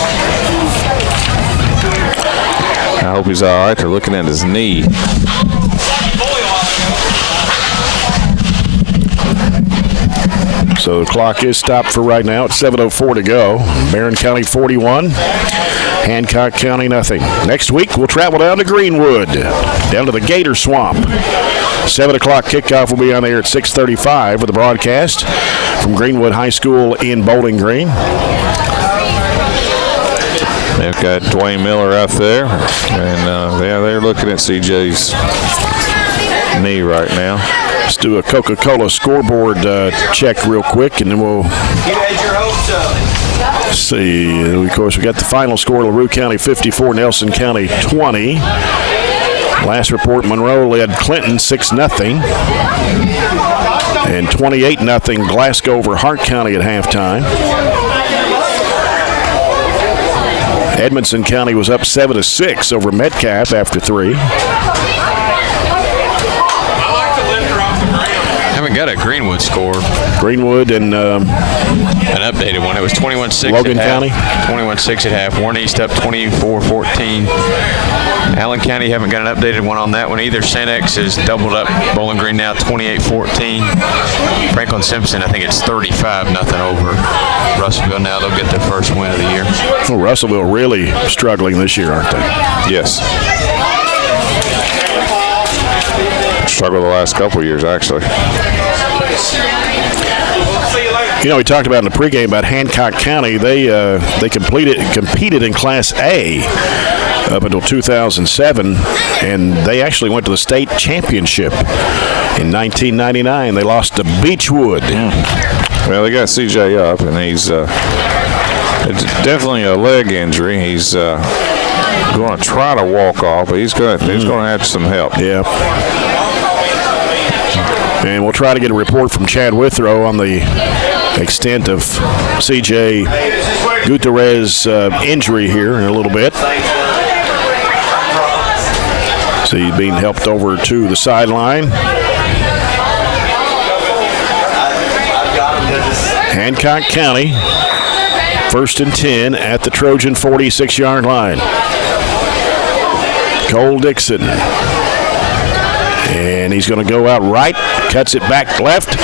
I hope he's all right. They're looking at his knee. So the clock is stopped for right now. It's 7:04 to go. Barren County 41, Hancock County nothing. Next week we'll travel down to Greenwood, down to the Gator Swamp. 7 o'clock kickoff will be on there at 6:35 with the broadcast from Greenwood High School in Bowling Green. They've got Dwayne Miller out there, and they're looking at CJ's knee right now. Let's do a Coca-Cola scoreboard check real quick, and then we'll see. Of course, we got the final score: LaRue County 54, Nelson County 20. Last report, Monroe led Clinton 6-0, and 28-0 Glasgow over Hart County at halftime. Edmondson County was up 7-6 over Metcalf after 3. Got a Greenwood score. Greenwood and an updated one. It was 21-6 Logan at County. half. 21-6 at half. Warren East up 24-14. Allen County haven't got an updated one on that one either. St. X has doubled up. Bowling Green now 28-14. Franklin Simpson, I think it's 35-0 over Russellville. Now they'll get their first win of the year. Well, Russellville really struggling this year, aren't they? Yes. Struggled the last couple of years, actually. You know, we talked about in the pregame about Hancock County. They competed in Class A up until 2007, and they actually went to the state championship in 1999. They lost to Beechwood. Well, they got CJ up, and he's it's definitely a leg injury. He's going to try to walk off, but he's going to have some help. Yeah. And we'll try to get a report from Chad Withrow on the extent of C.J. Gutierrez's injury here in a little bit. So he's being helped over to the sideline. Hancock County, 1st and 10 at the Trojan 46-yard line. Cole Dixon. And he's going to go out right, cuts it back left,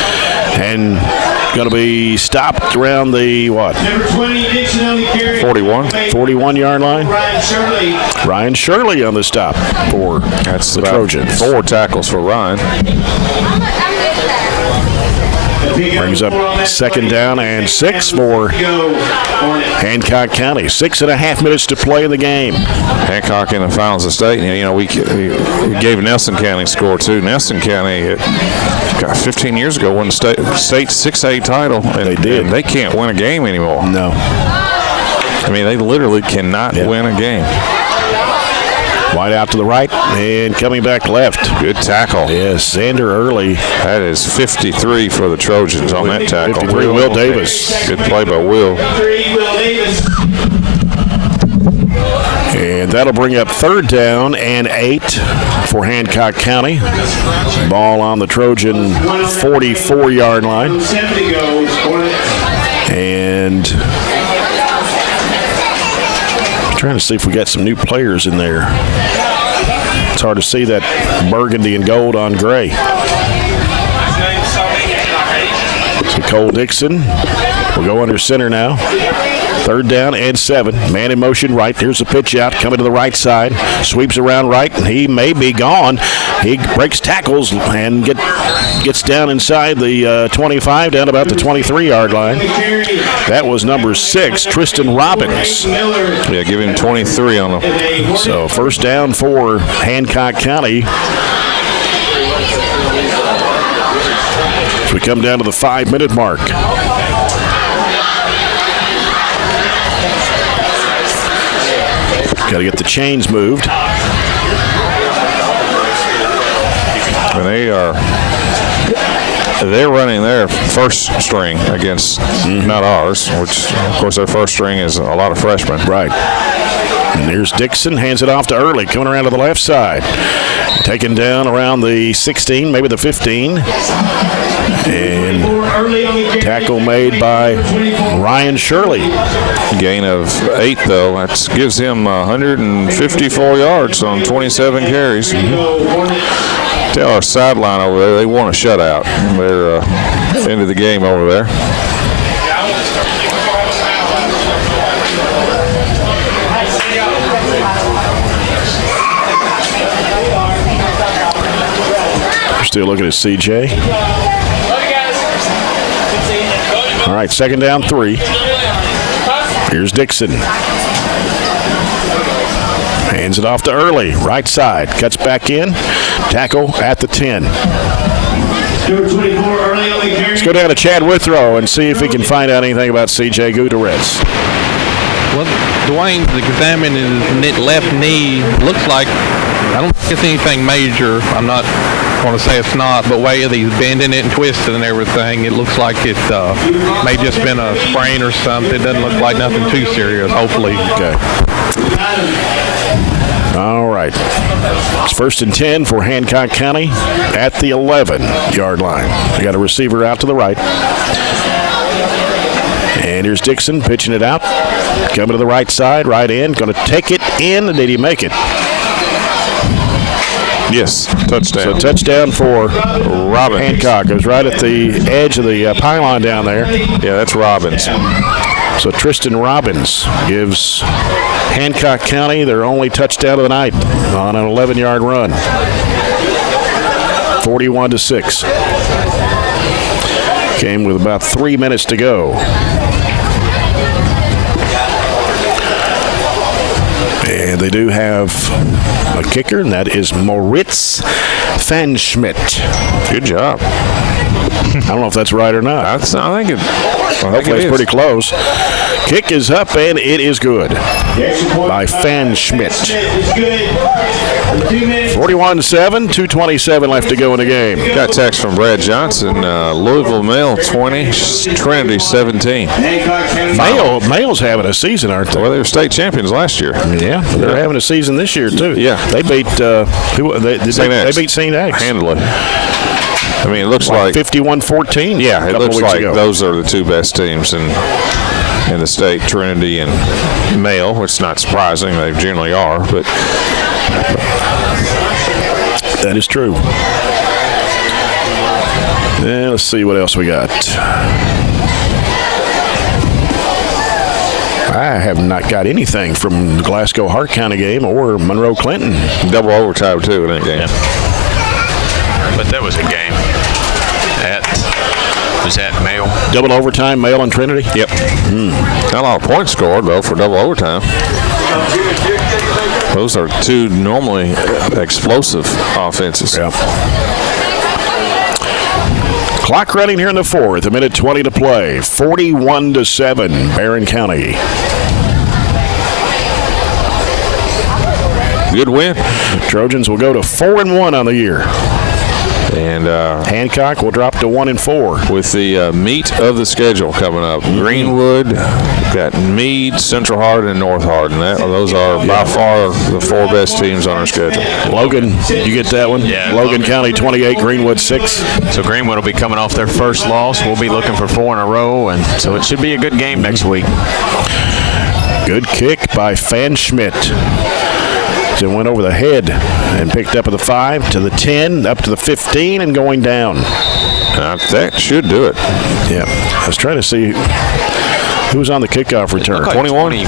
and going to be stopped around the, what? Number 20, Dixon on the carry. 41-yard line. Ryan Shirley on the stop for the Trojans. 4 tackles for Ryan. Brings up 2nd down and 6 for Hancock County. 6.5 minutes to play in the game. Hancock in the finals of state. You know, we gave Nelson County a score too. Nelson County, 15 years ago, won the state 6A title. And they did. And they can't win a game anymore. No. I mean, they literally cannot win a game. Wide out to the right and coming back left. Good tackle. Yes, Xander Early. That is 53 for the Trojans on that tackle. 53, Will Davis. Good play by Will. And that'll bring up 3rd down and 8 for Hancock County. Ball on the Trojan 44-yard line. And trying to see if we got some new players in there. It's hard to see that burgundy and gold on gray. So Cole Dixon will go under center now. 3rd down and 7. Man in motion right. Here's the pitch out. Coming to the right side. Sweeps around right, and he may be gone. He breaks tackles and gets down inside the 25, down about the 23-yard line. That was number 6, Tristan Robbins. Yeah, give him 23 on him. So 1st down for Hancock County. As we come down to the 5-minute mark. Got to get the chains moved. And they're running their first string against not ours, which of course their first string is a lot of freshmen. Right. And there's Dixon, hands it off to Early, coming around to the left side. Taken down around the 16, maybe the 15. And tackle made by Ryan Shirley. Gain of 8, though. That gives him 154 yards on 27 carries. Tell our sideline over there, they want a shutout. They're into the game over there. Still looking at CJ. All right, second down 3. Here's Dixon. Hands it off to Early. Right side. Cuts back in. Tackle at the 10. Let's go down to Chad Withrow and see if we can find out anything about CJ Gutierrez. Well, Dwayne's examining his left knee. Looks like, I don't think it's anything major. I'm not going to say it's not, but way that he's bending it and twisting and everything, it looks like it may just been a sprain or something. It doesn't look like nothing too serious, hopefully. Okay. All right. It's 1st and 10 for Hancock County at the 11-yard line. They got a receiver out to the right. And here's Dixon pitching it out. Coming to the right side, right end. Going to take it in. Did he make it? Yes, touchdown. So touchdown for Robbins. Hancock. It was right at the edge of the pylon down there. Yeah, that's Robbins. So Tristan Robbins gives Hancock County their only touchdown of the night on an 11-yard run. 41-6. Game with about 3 minutes to go. And they do have a kicker, and that is Moritz Fanschmidt. Good job. I don't know if that's right or not. I think Hopefully it's pretty close. Kick is up, and it is good by Fanschmidt. 41-7, 2:27 left to go in the game. Got text from Brad Johnson. Louisville Male 20, Trinity 17. Male's having a season, aren't they? Well, they were state champions last year. Yeah, they're having a season this year too. Yeah, they beat they beat St. X handily. I mean, it looks like 51-14. Yeah, it looks like those are the two best teams in the state, Trinity and Male, which is not surprising. They generally are, but that is true. Let's see what else we got. I have not got anything from the Glasgow Hart County game or Monroe Clinton. Double overtime too in that game. Yeah. But that was a game. Was that Male? Double overtime, Male and Trinity? Yep. Not a lot of points scored, though, for double overtime. Those are two normally explosive offenses. Yeah. Clock running here in the 4th, 1:20 to play. 41-7, Barren County. Good win. Trojans will go to 4-1 on the year. And Hancock will drop to 1-4 with the meat of the schedule coming up. Greenwood, got Meade, Central Hardin, and North Hardin. Those are by far the 4 best teams on our schedule. Logan, you get that one? Yeah. Logan County 28, Greenwood 6. So Greenwood will be coming off their first loss. We'll be looking for 4 in a row, and so it should be a good game next week. Good kick by Fanschmidt. It went over the head and picked up at the 5 to the 10, up to the 15, and going down. That should do it. Yeah. I was trying to see who was on the kickoff return. Like 21?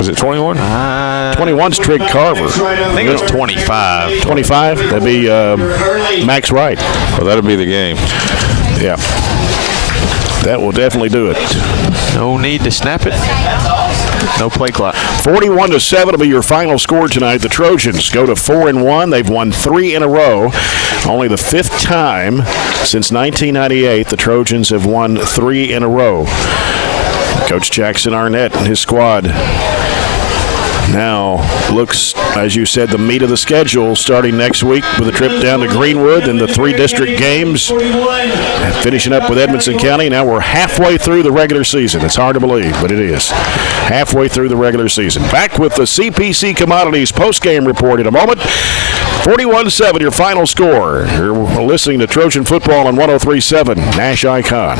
Was it 21? 21's Trig Carver. I think it was 25. 25? That'd be Max Wright. Well, that'll be the game. Yeah. That will definitely do it. No need to snap it. No play clock. 41-7 will be your final score tonight. The Trojans go to 4-1. They've won 3 in a row. Only the 5th time since 1998 the Trojans have won 3 in a row. Coach Jackson Arnett and his squad now looks, as you said, the meat of the schedule starting next week with a trip down to Greenwood and the 3 district games, and finishing up with Edmonson County. Now we're halfway through the regular season. It's hard to believe, but it is. Halfway through the regular season. Back with the CPC Commodities postgame report in a moment. 41-7, your final score. You're listening to Trojan Football on 103.7 Nash Icon.